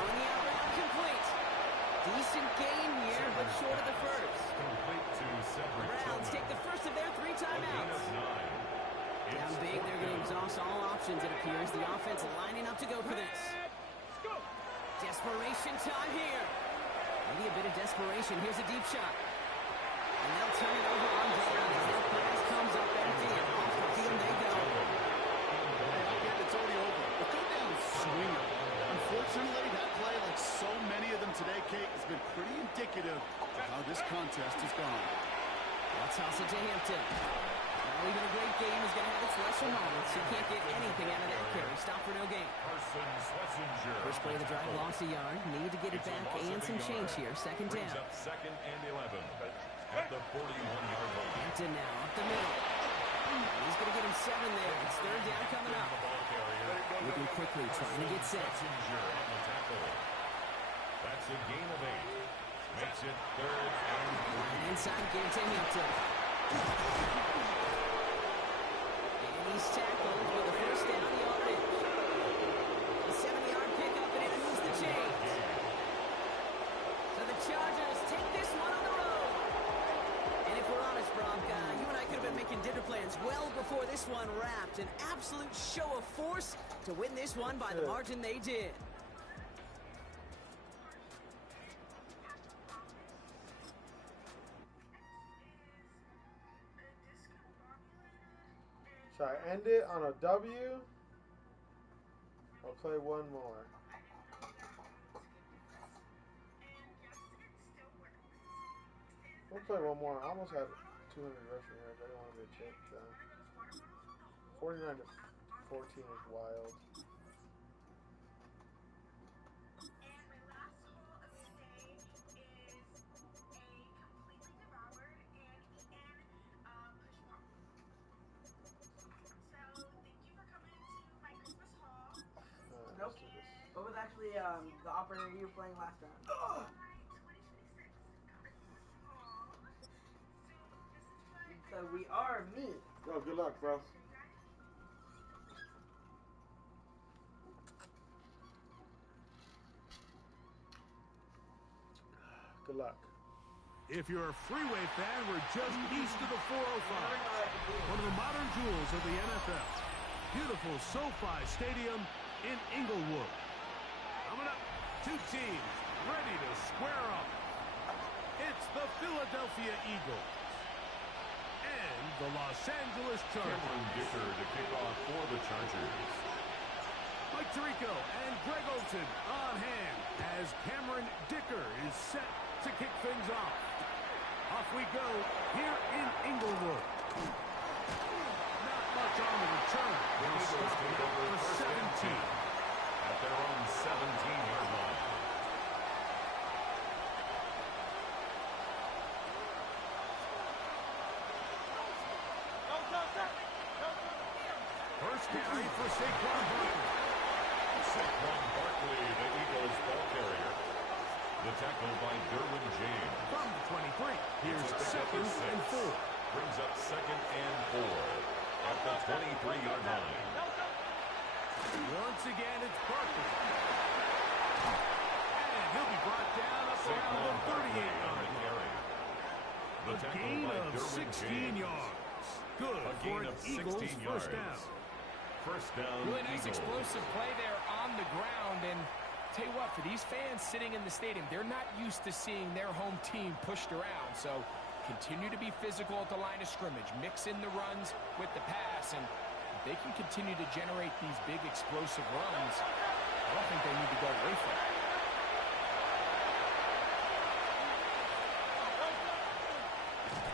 On the out route, complete. Decent gain here, but short of the first. Complete to Cedric Browns take the first of their 3 timeouts. Down big, they're going to exhaust all options, it appears. The offense lining up to go for this. Desperation time here. Maybe a bit of desperation. Here's a deep shot. And they'll turn it over on downs. Their pass comes up empty, and off the field they go. Again, it's already over. But go down swinging. indicative of how this contest has gone. Let's toss it to Hampton. Well, even a great game is going to have its lesser moments. You can't get anything out of that carry. Stop for no gain. First play of the drive, lost a yard. Need to get it back and some change here. Second down. Up second and 11 at the 41-yard line. Hampton now up the middle. He's going to get him 7 there. It's third down coming up. Moving quickly, trying to get set. That's a gain of 8. Makes it third and 3. Inside, give it to Hampton. And he's tackled with a first down yardage. A 7-yard pickup, and it moves the chains. So the Chargers take this one on the road. And if we're honest, Brock, you and I could have been making dinner plans well before this one wrapped. An absolute show of force to win this one by the margin they did. Should I end it on a W? I'll play one more. We'll play one more. I almost had 200 rushing yards. I didn't want to be a chip. 49 to 14 is wild. Nope. What was actually the operator you were playing last round? So we are me. Yo, good luck, bro. Good luck. If you're a Freeway fan, we're just east of the 405. One of the modern jewels of the NFL. Beautiful SoFi Stadium in Inglewood. Coming up, two teams ready to square up. It's the Philadelphia Eagles and the Los Angeles Chargers. Cameron Dicker to kick off for the Chargers. Mike Tirico and Greg Olsen on hand as Cameron Dicker is set to kick things off. Off we go here in Inglewood. Not much on the return. They'll stop now for 17. At their own 17-yard line. First carry for Saquon Barkley. Saquon Barkley, the Eagles ball carrier. The tackle by Derwin James. From the 23. Here's second and 4. Brings up second and 4 at the 23-yard line. Once again, it's Barkley. And he'll be brought down up around the 38-yard line. A gain of 16 yards. Good for an Eagles first down. First down. Really nice Eagles. explosive play there on the ground. And tell you what, for these fans sitting in the stadium, they're not used to seeing their home team pushed around. So continue to be physical at the line of scrimmage. Mix in the runs with the pass. And if they can continue to generate these big explosive runs, I don't think they need to go away from it.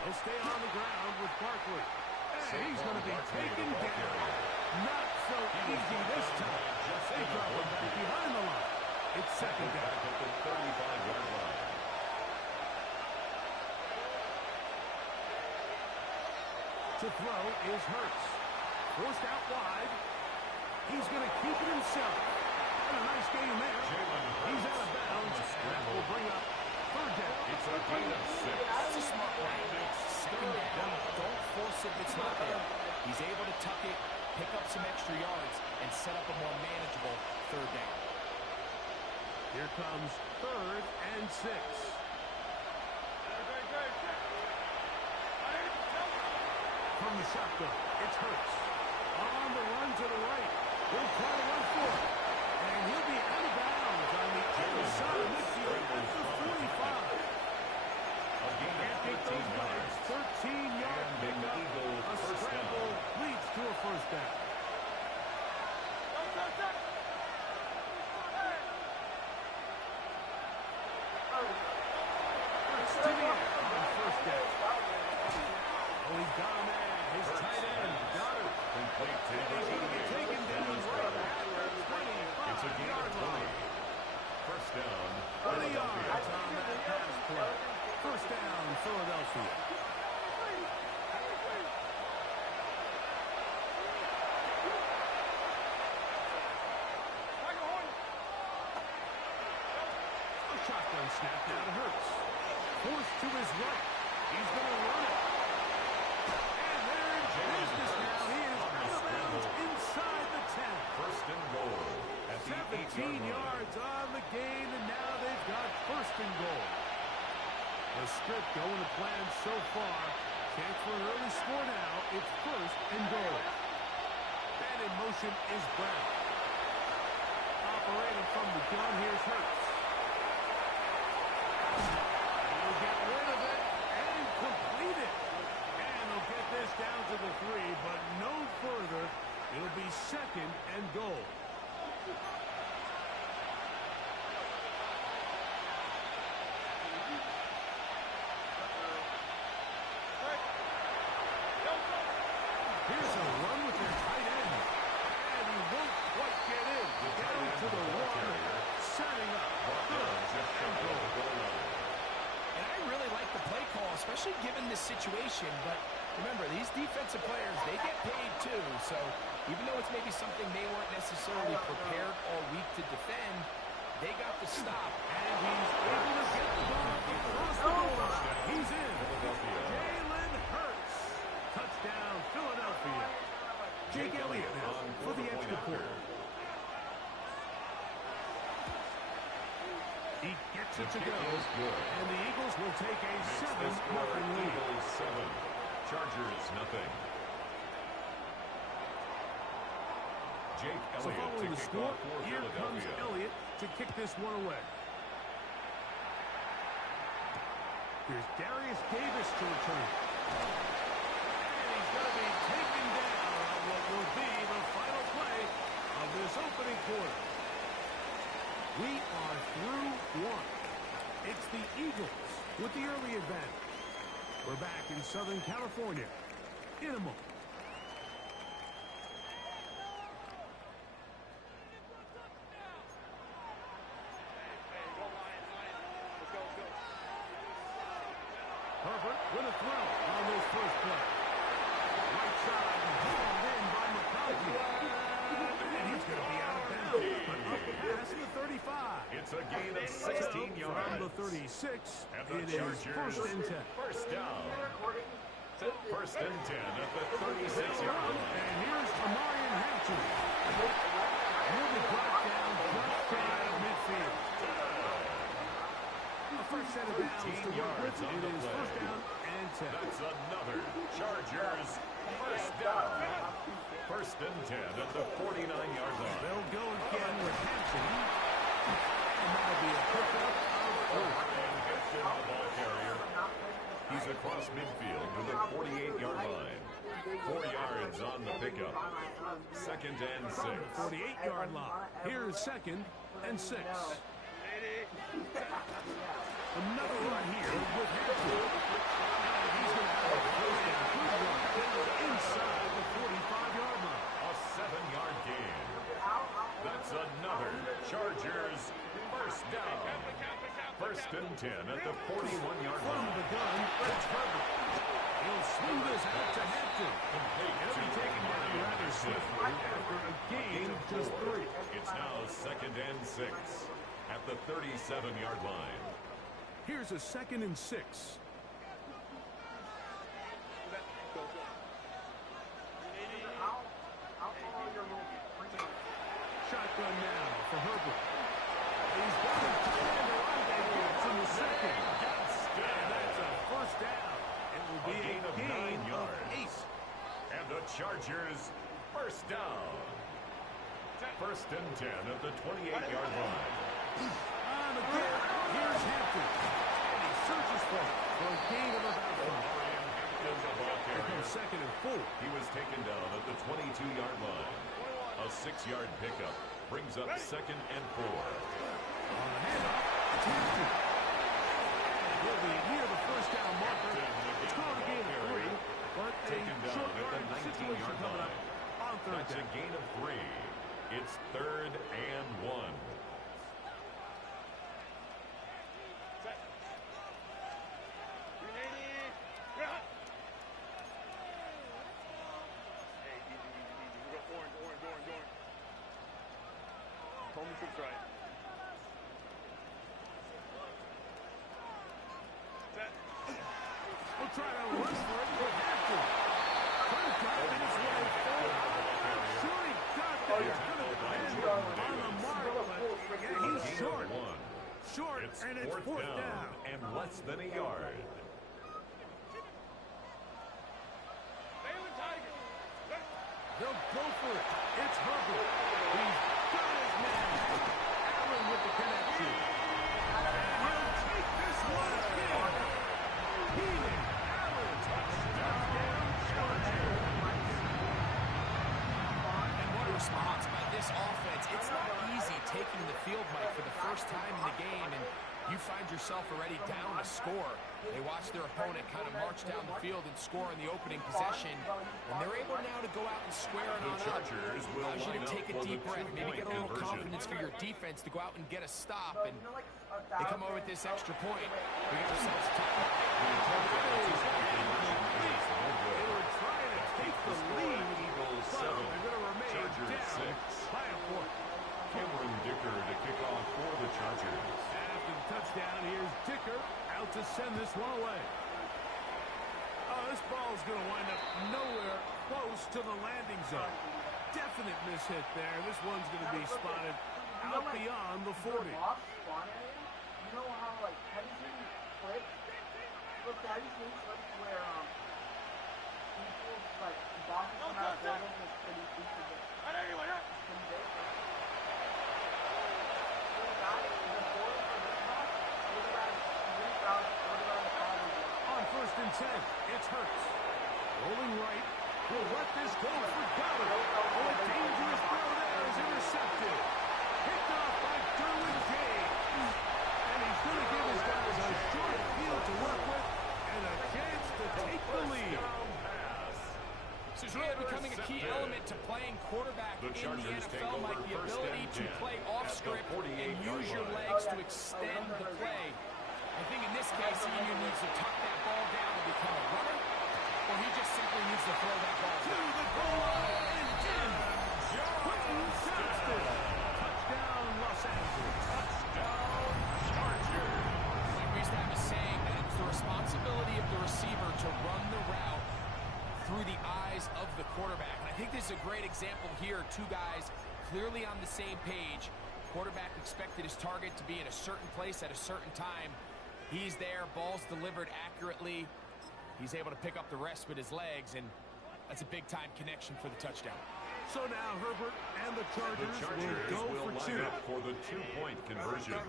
He'll stay on the ground with Barkley. And he's going to be taken down. Not so easy this time. They drop him back behind the line. It's second down. At the 35-yard line. To throw is Hurts. Forced out wide. He's going to keep it himself. And a nice game there. He's out of bounds. That will bring up third down. It's a gain of 6. That's a smart play. Second down. Don't force it if it's not there. He's able to tuck it, pick up some extra yards, and set up a more manageable third down. Here comes third and 6. From the shotgun, it's Hurts. On the run to the right. He'll try to run for it. And he'll be out of bounds on the other side of midfield at the 45. Can't beat those legs. 13-yard pickup. A scramble leads to a first down. Philadelphia. A shotgun snap now to Hurts. Forced to his right. He's going to run it. And they're in business now. He is out of bounds inside the 10. First and goal at the 17 yards on the gain, and now they've got first and goal. The script going to plan so far. Chance for an early score now. It's first and goal. And in motion is Brown. Operating from the gun, here's Hurts. He'll get rid of it and complete it. And they'll get this down to the 3, but no further. It'll be second and goal. Here's a run with their tight end. And he won't quite get in. Down to the 1, setting up third and goal. And I really like the play call, especially given this situation. But remember, these defensive players, they get paid too. So even though it's maybe something they weren't necessarily prepared all week to defend, they got the stop. And he's able to get the ball across the goal line. He's in. Jalen Hurts. Touchdown, Philadelphia. Jake Elliott now for the extra point. He gets it to go. And the Eagles will take a 7-0 lead. Eagles 7. Chargers nothing. Jake Elliott So following the score, here comes Philadelphia. Elliott to kick this one away. Here's Darius Davis to return. And he's going to be taken down on what will be the final play of this opening quarter. We are through one. It's the Eagles with the early advantage. We're back in Southern California in a moment. Herbert with a throw on this first play. Right side, hauled in by McConkey. And he's going to be out of bounds, but up past the 35. It's a gain of 16 yards. From the 36, And the it is Chargers, first and 10. first down. First and 10 at the 36-yard line. And here's Amarian Hampton. He'll be brought down just shy of midfield. A first set of downs to work with. It is first down and 10. That's another Chargers first down. First and 10 at the 49-yard line. They'll go again with Hampton. And that'll be a pickup of 4. And Gibson, the ball carrier. He's across midfield to the 48-yard line. 4 yards on the pickup. Second and 6. 48-yard line. Here's second and 6. Another run here with Hampton. And he's going to have a first and good run inside the 45-yard line. A 7-yard gain. That's another Chargers first down. First and 10 at the 41-yard From line. the gun, it's Herbert. He'll swing this out to Hampton. He'll be taken down rather swiftly after a gain of just 3. It's now second and 6 at the 37-yard line. Here's a second and 6. Shotgun now for Herbert. He's got a tight end It's in the second. And that's a first down. It will be a gain of 8. And the Chargers first down. First and 10 at the 28-yard line. On the get, here's Hampton. And he searches for it for a gain of about 5. Here comes second and 4. He was taken down at the 22-yard line. A 6-yard pickup brings up second and 4. On the handoff, it's Hampton. He'll be near the first down marker. It's called a gain of 3, but a Taken down short at the yardage situation 19-yard coming up line. on third That's down. a gain of 3. It's third and 1. right. We'll try to rush for it, but have to. Trying to drive in his way forward. I'm sure he got there. On the mark, but yeah, he's short. Short, and it's fourth down. And less than a yard. They'll go for it. It's Hubbard. He's got his man. Allen with the connection. And he'll take this one again. Keenan Allen. Touchdown, Chargers. And what a response by this offense. It's not easy taking the field, Mike, for the first time in the game, and you find yourself already down a score. They watch their opponent kind of march down the field and score in the opening possession, and they're able now to go out and square it on up. Allows you to take a deep breath, maybe get a little confidence for your defense to go out and get a stop, and they come over with this extra point. We get ourselves a tie. They were trying to take the lead, but they're going to remain down by a point. Cameron Dicker to kick off for the Chargers. After the touchdown, here's Dicker out to send this one away. Oh, this ball's going to wind up nowhere close to the landing zone. Definite mishit there. This one's going to be spotted out beyond the 40. You know how, like, have you seen clips? Look, have you seen clips where, people, like, bosses come out of buildings and it's pretty big? On 1st and 10, it's Hurts. Rolling right. Will let this go for Goddard. Oh, a dangerous throw there is intercepted. Picked off by Derwin James. And he's going to give his guys a short field to work with and a chance to take the lead. This is really becoming a key element to playing quarterback in the NFL, like the ability to play off script and use your legs to extend the play. I think in this case, he either needs to tuck that ball down and become a runner, or he just simply needs to throw that ball to the goal line and in. Quentin Johnston. Touchdown, Los Angeles. Touchdown, Chargers. Like we used to have a saying that it's the responsibility of the receiver to run the route through the eyes of the quarterback. And I think this is a great example here. Two guys clearly on the same page. Quarterback expected his target to be in a certain place at a certain time. He's there, ball's delivered accurately. He's able to pick up the rest with his legs, and that's a big-time connection for the touchdown. So now Herbert and the Chargers will go for two. Line up for the two-point conversion. Out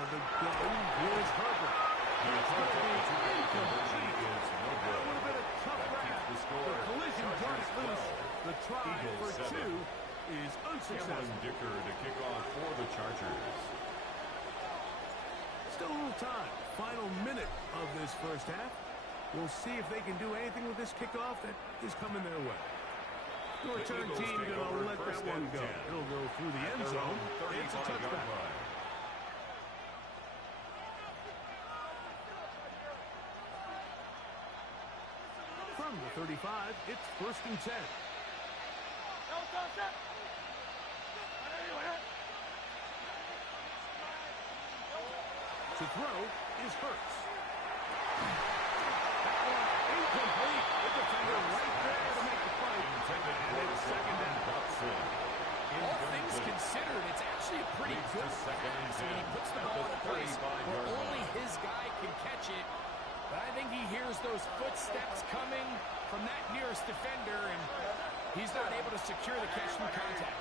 of the gun, here's Herbert. It's going to be incomplete. That would have been a tough grab. The collision got it loose. The try for two is unsuccessful. Cameron Dicker to kick off for the Chargers. Still a little time. Final minute of this first half. We'll see if they can do anything with this kickoff that is coming their way. The return team going to let that one go. It'll go through the end zone. It's a touchdown. From the 35, it's 1st and 10. To throw is Hurts. That one incomplete. The defender right there to make the play. And it's second down. All things considered, it's actually a pretty good pass. I mean, he puts the ball in a place where only his guy can catch it. But I think he hears those footsteps coming from that nearest defender, and he's not able to secure the catch through contact.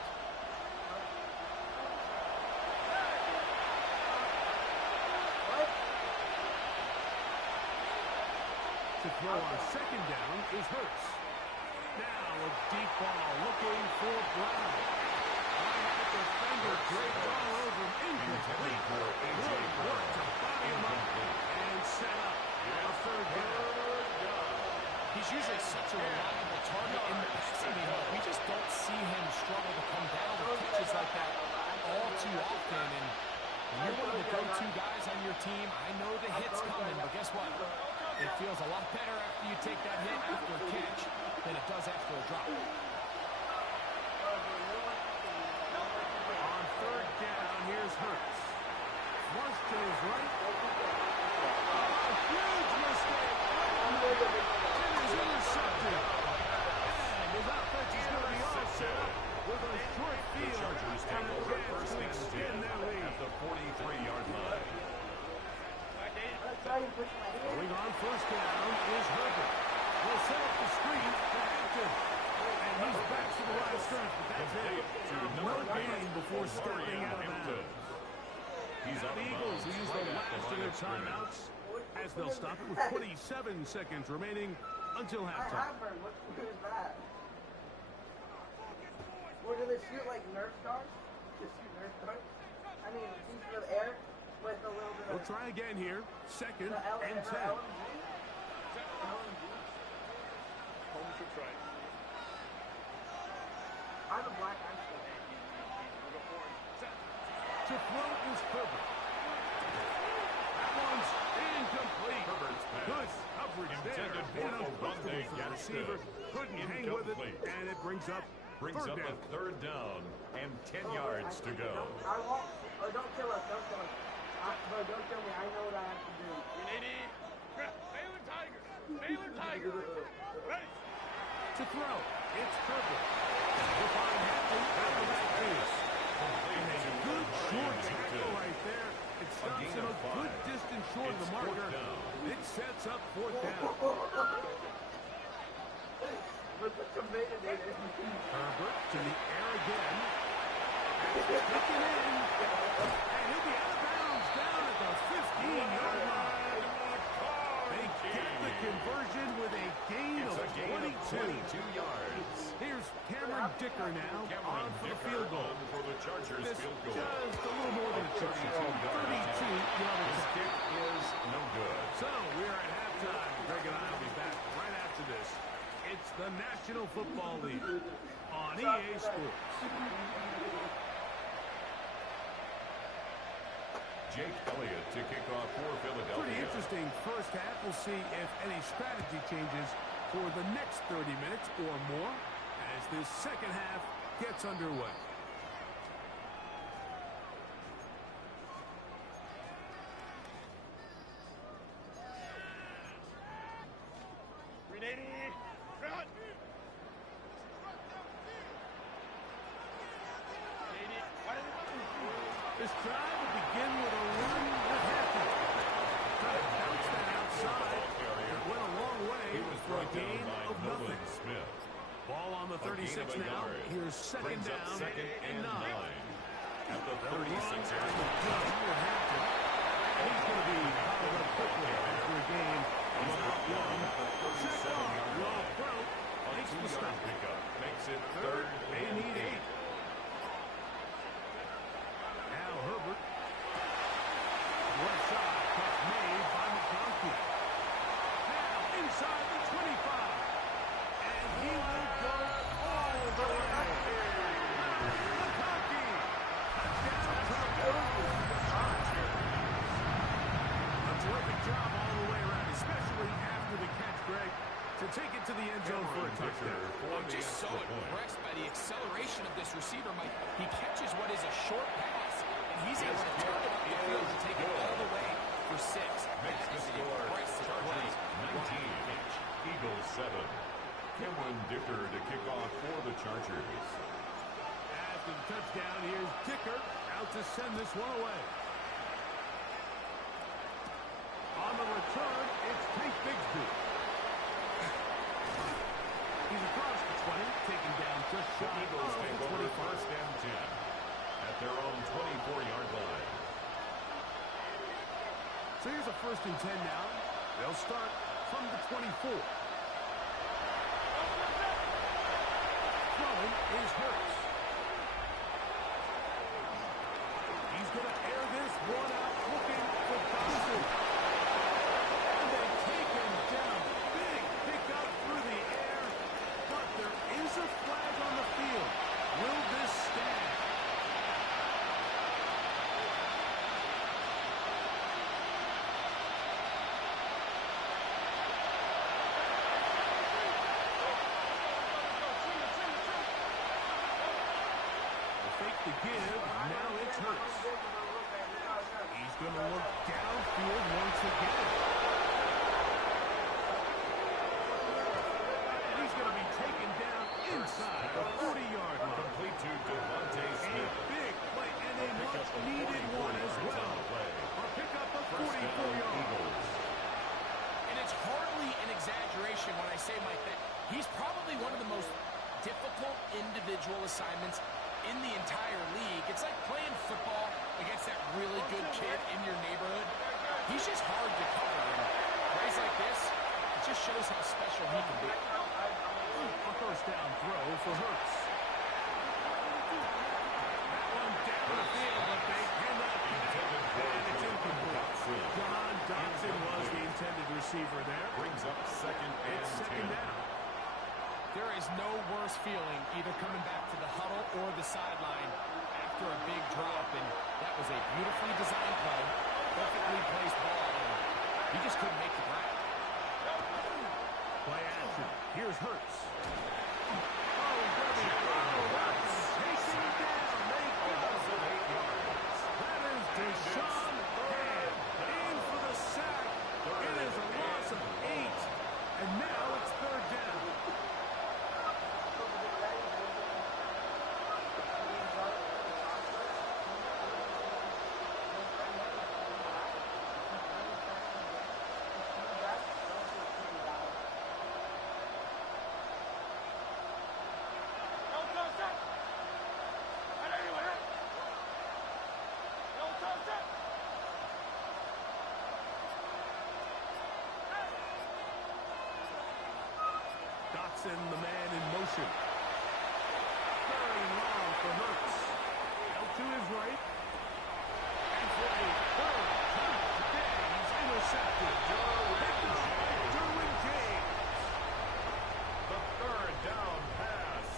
To throw on second down is Hurts. Now a deep ball looking for Brown. The defender draped all over him. Incomplete. Good work to body him up and set up. A third down. He's usually such a reliable target in the passing game. We just don't see him struggle to come down with catches like that all too often. And when you're one of the go-to guys on your team, I know the hit's coming, but guess what? If It feels a lot better after you take that hit after a catch than it does after a drop. On third down, here's Hurts. Flush to his right. A huge mistake. It is intercepted. And his offense is going to be all set up with a short field. Chargers take over first and 10 at the 43-yard line. Going on first down is Herbert. Will set up the screen to Hampton. And he's back to the line of scrimmage, but that's it. No gain before stepping out of bounds. Now the Eagles will use the last of their timeouts as they'll stop it with 27 seconds remaining until halftime. What is that? What do they shoot, like Nerf stars? Just shoot Nerf stars? I mean, shoot with air with a little bit of... We'll try again here. Second and 10. I have a black ice cream. To throw is Herbert. That one's incomplete. Herbert's pass. Good coverage there. Intended for And a one-day uncomfortable for the receiver. Couldn't hang with it, and it brings up third down. a third down and 10 yards to go. I won't... Oh, don't kill us. Don't kill us. Bro, don't kill me. I know what I have to do. Baylor Tigers. Baylor Tigers. Ready. To throw, it's Herbert. We'll find Hampton out of that piece. And a good short tackle right there. It stops him a good distance short of the marker. It sets up fourth down. Herbert to the air again. Taken in. And he'll be out of bounds down at the 15-yard line. They get the conversion with a gain of 22 yards. Here's Cameron Dicker now on for the field goal. For the Chargers This field goal. just a little more than a chip shot. 32-yard This attempt. kick is no good. So we are at halftime. Greg and I will be back right after this. It's the National Football League on EA Sports. Jake Elliott to kick off for Philadelphia. Pretty interesting first half. We'll see if any strategy changes for the next 30 minutes or more as this second half gets underway. This drive will begin with a run with Hampton. Trying to bounce that outside. It went a long way for a gain of nothing. Smith. Ball on the 36 now. Here's second down and 9. At the 36 He's going to be followed up quickly after a game. He's got one. Check off. Well, Brown makes the stop. Pickup makes it third. They need 8. Now Herbert. Left side. Cut made by McConkey. Now inside the 25. And he will go all the way. McConkey. A terrific job all the way around, especially after the catch, Greg, to take it to the end zone for a touchdown. I'm just so impressed by the acceleration of this receiver, Mike. He catches what is a short pass, and he's able to turn it up the field and take it all the way for 6. Makes the score. Chargers 19. Eagles 7. Cameron Dicker to kick off for the Chargers. After the touchdown, here's Dicker out to send this one away. On the return, it's Tank Bigsby. He's across the 20, taken down just shy Eagles take of over 25. first and 10 at their own 24-yard line. So here's a first and 10 now. They'll start from the 24. Throwing is Hurts. He's going to air this one out, looking for Thompson. And they take him down. Big pickup through the air. But there is a flag on the field. Will this stand? to give. Now it's Hurts. He's going to look downfield once again. And he's going to be taken down inside the 40-yard line. Complete to Devontae Smith. A big play and a much-needed one as well. A pickup of 44 yards. And it's hardly an exaggeration when I say, Mike, that he's probably one of the most difficult individual assignments in the entire league. It's like playing football against that really good kid in your neighborhood. He's just hard to cover. And plays like this, it just shows how special he can be. A first down throw for Hurts. That one down the field, but they cannot connect. And it's incomplete. John Dodson was the intended receiver there. Brings up second and 10. down. There is no worse feeling either coming back to the huddle or the sideline after a big drop, and that was a beautifully designed play, perfectly placed ball, and he just couldn't make the grab. Play action. Here's Hurts. Oh, Debbie, Hurts chasing him down. They go. That is Deshaun Hand in for the sack. It is a loss of 8, and now it's third down. Dotson, the man in motion. Third and long for Hurts. Out to his right. And for a third time today, he's intercepted. Derwin James. The third down pass.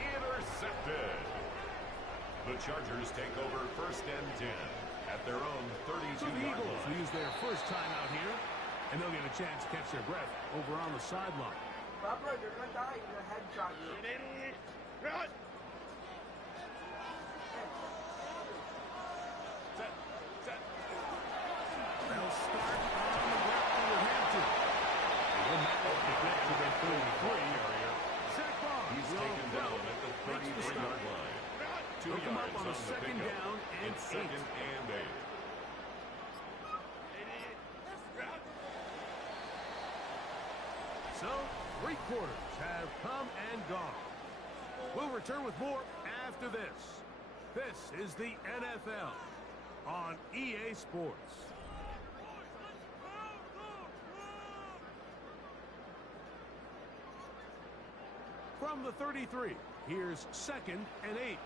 Intercepted. The Chargers take over first and 10 at their own 32-yard line. So the Eagles use their first time out here, and they'll get a chance to catch their breath over on the sideline. Bubba, you're gonna die. You're a headshot. Run! Set. They'll start on the ground with Hampton. They'll match up to get to their 33 area. Zach Barnes. He's taken down at the 33-yard line. 2 They'll come yards up on a second down and it's second and 8. So, 3 quarters have come and gone. We'll return with more after this. This is the NFL on EA Sports. From the 33, here's second and 8.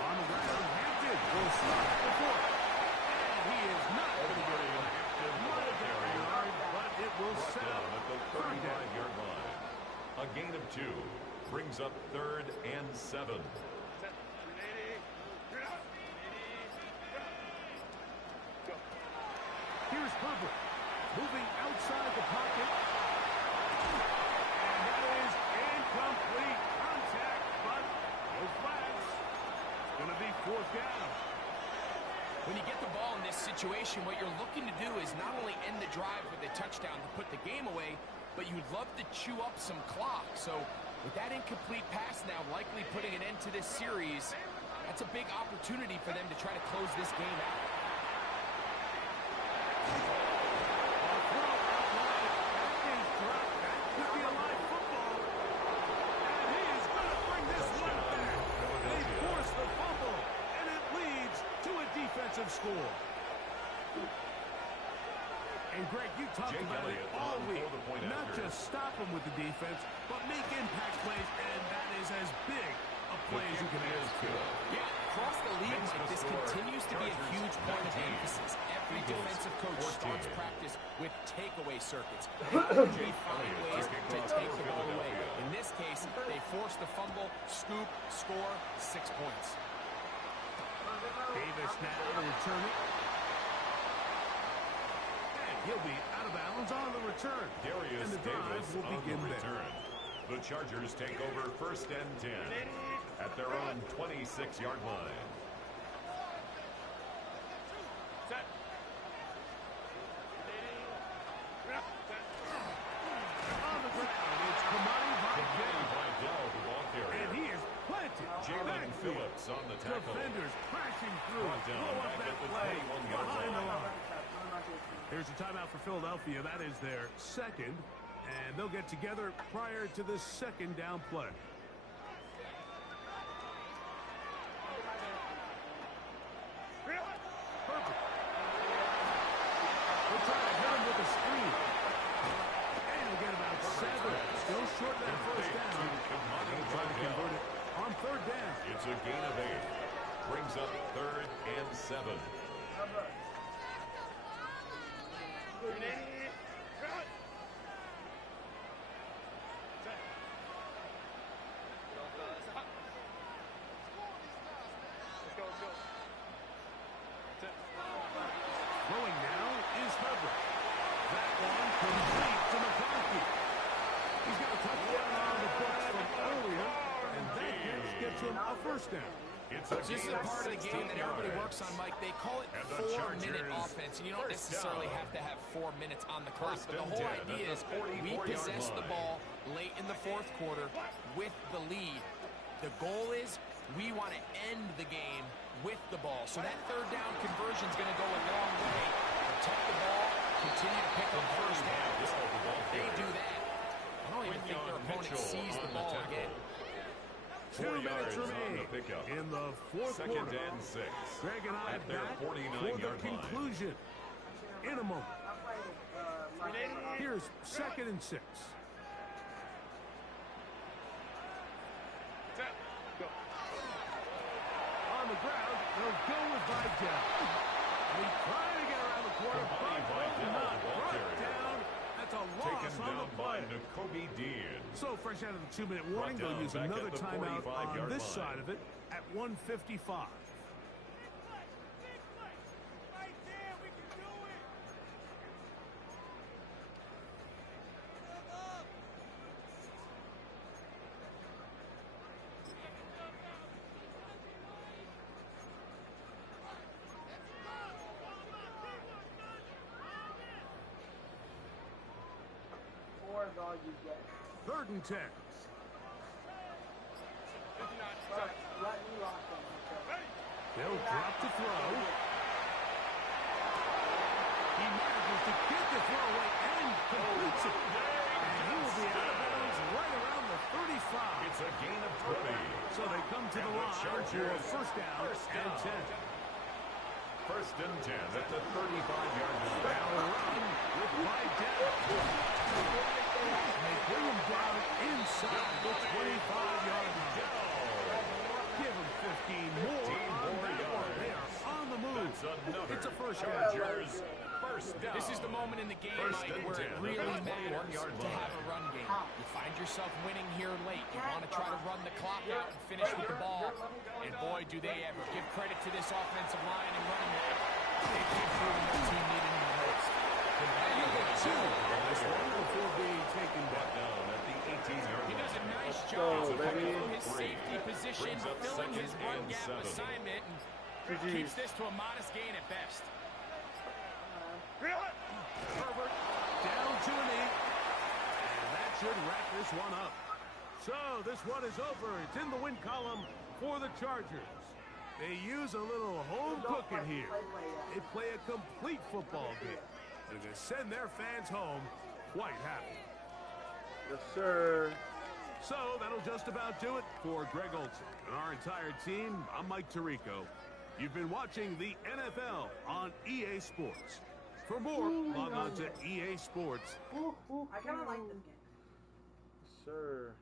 On the ground, Hampton will start the fourth. And he is not going to get a yard, but it will settle at the 35-yard line. A gain of 2 brings up third and 7. Here's Herbert, moving outside the pocket. And that is incomplete contact, but no flags. It's going to be fourth down. When you get the ball in this situation, what you're looking to do is not only end the drive with a touchdown to put the game away, but you'd love to chew up some clock. So with that incomplete pass now likely putting an end to this series, that's a big opportunity for them to try to close this game out. Score. And Greg, you talked about it all week. Not just stop them with the defense, but make impact plays, and that is as big a play as you can ask for. Yeah, across the league, Mike, this continues to be a huge point of emphasis. Every defensive coach starts practice with takeaway circuits. They find ways to take the ball away. In this case, they force the fumble, scoop, score, 6 points. Davis now to return it. And he'll be out of bounds on the return. Darius and the drive Davis will begin on the there. return. The Chargers take over 1st and 10 at their own 26-yard line. Set. On the ground, it's Kamani Vidal, the ball carrier. and he is planted. Jalen Phillips on the tackle. Defenders crashing through. Brought down Blow up back that at the play 21-yard behind the line. line. Here's a timeout for Philadelphia. That is their second. And they'll get together prior to the 2nd down play. Perfect. They'll try to hit him with a screen. And he'll get about 7. Still short of that 1st down. They'll try to convert it on 3rd down. It's a gain of 8. Brings up 3rd and 7. Throwing now is Herbert. That one complete to McConkey. He's got a touchdown on the books from earlier, and that gets him a 1st down. This is a part of the game that everybody works on, Mike. They call it 4-minute offense. And you don't necessarily have to have 4 minutes on the clock. But the whole idea is we possess the ball late in the 4th quarter with the lead. The goal is we want to end the game with the ball. So that 3rd down conversion is going to go a long way. Protect the ball, continue to pick up 1st downs. If they do that, I don't even think their opponent sees the ball again. 2 minutes remain in the 4th quarter. 2nd and 6. Greg and I at their back for the 49-yard line. conclusion in a moment. Here's 2nd and 6. On the ground, they'll go with Vidal. He's trying to get around the corner, but not brought down. That's a loss Taken on down the by play. Nakobe Dean. So fresh out of the 2-minute warning, Brought they'll down use back another at the timeout 45-yard on this line. side of it at 1:55. All you get. 3rd and 10. They'll drop to throw. He manages to get the throw away and completes it. And he will be out of bounds right around the 35. It's a gain of 20. So they come to the line for a 1st down and 10. 1st and 10 at the 35-yard line. They'll run with Vidal. They bring him down inside the 25-yard line. Give him 15 more on that one. They are on the move. It's a 1st down. This is the moment in the game, Mike, where it really matters to have a run game. You find yourself winning here late. You want to try to run the clock out and finish with the ball. And boy, do they ever. Give credit to this offensive line and running back. They came through when their team needed them the most. And he'll get 2 on this one before being taken back. At the 18-yard line. He does a nice job from his safety position, filling his run gap assignment, and keeps this to a modest gain at best. Herbert down to a knee. And that should wrap this one up. So this one is over. It's in the win column for the Chargers. They use a little home cooking here. They play a complete football game. They're going to send their fans home quite happy. Yes, sir. So that'll just about do it for Greg Olson and our entire team. I'm Mike Tirico. You've been watching the NFL on EA Sports. For more, log on to EA Sports. I kind of like this game. Yes, sir.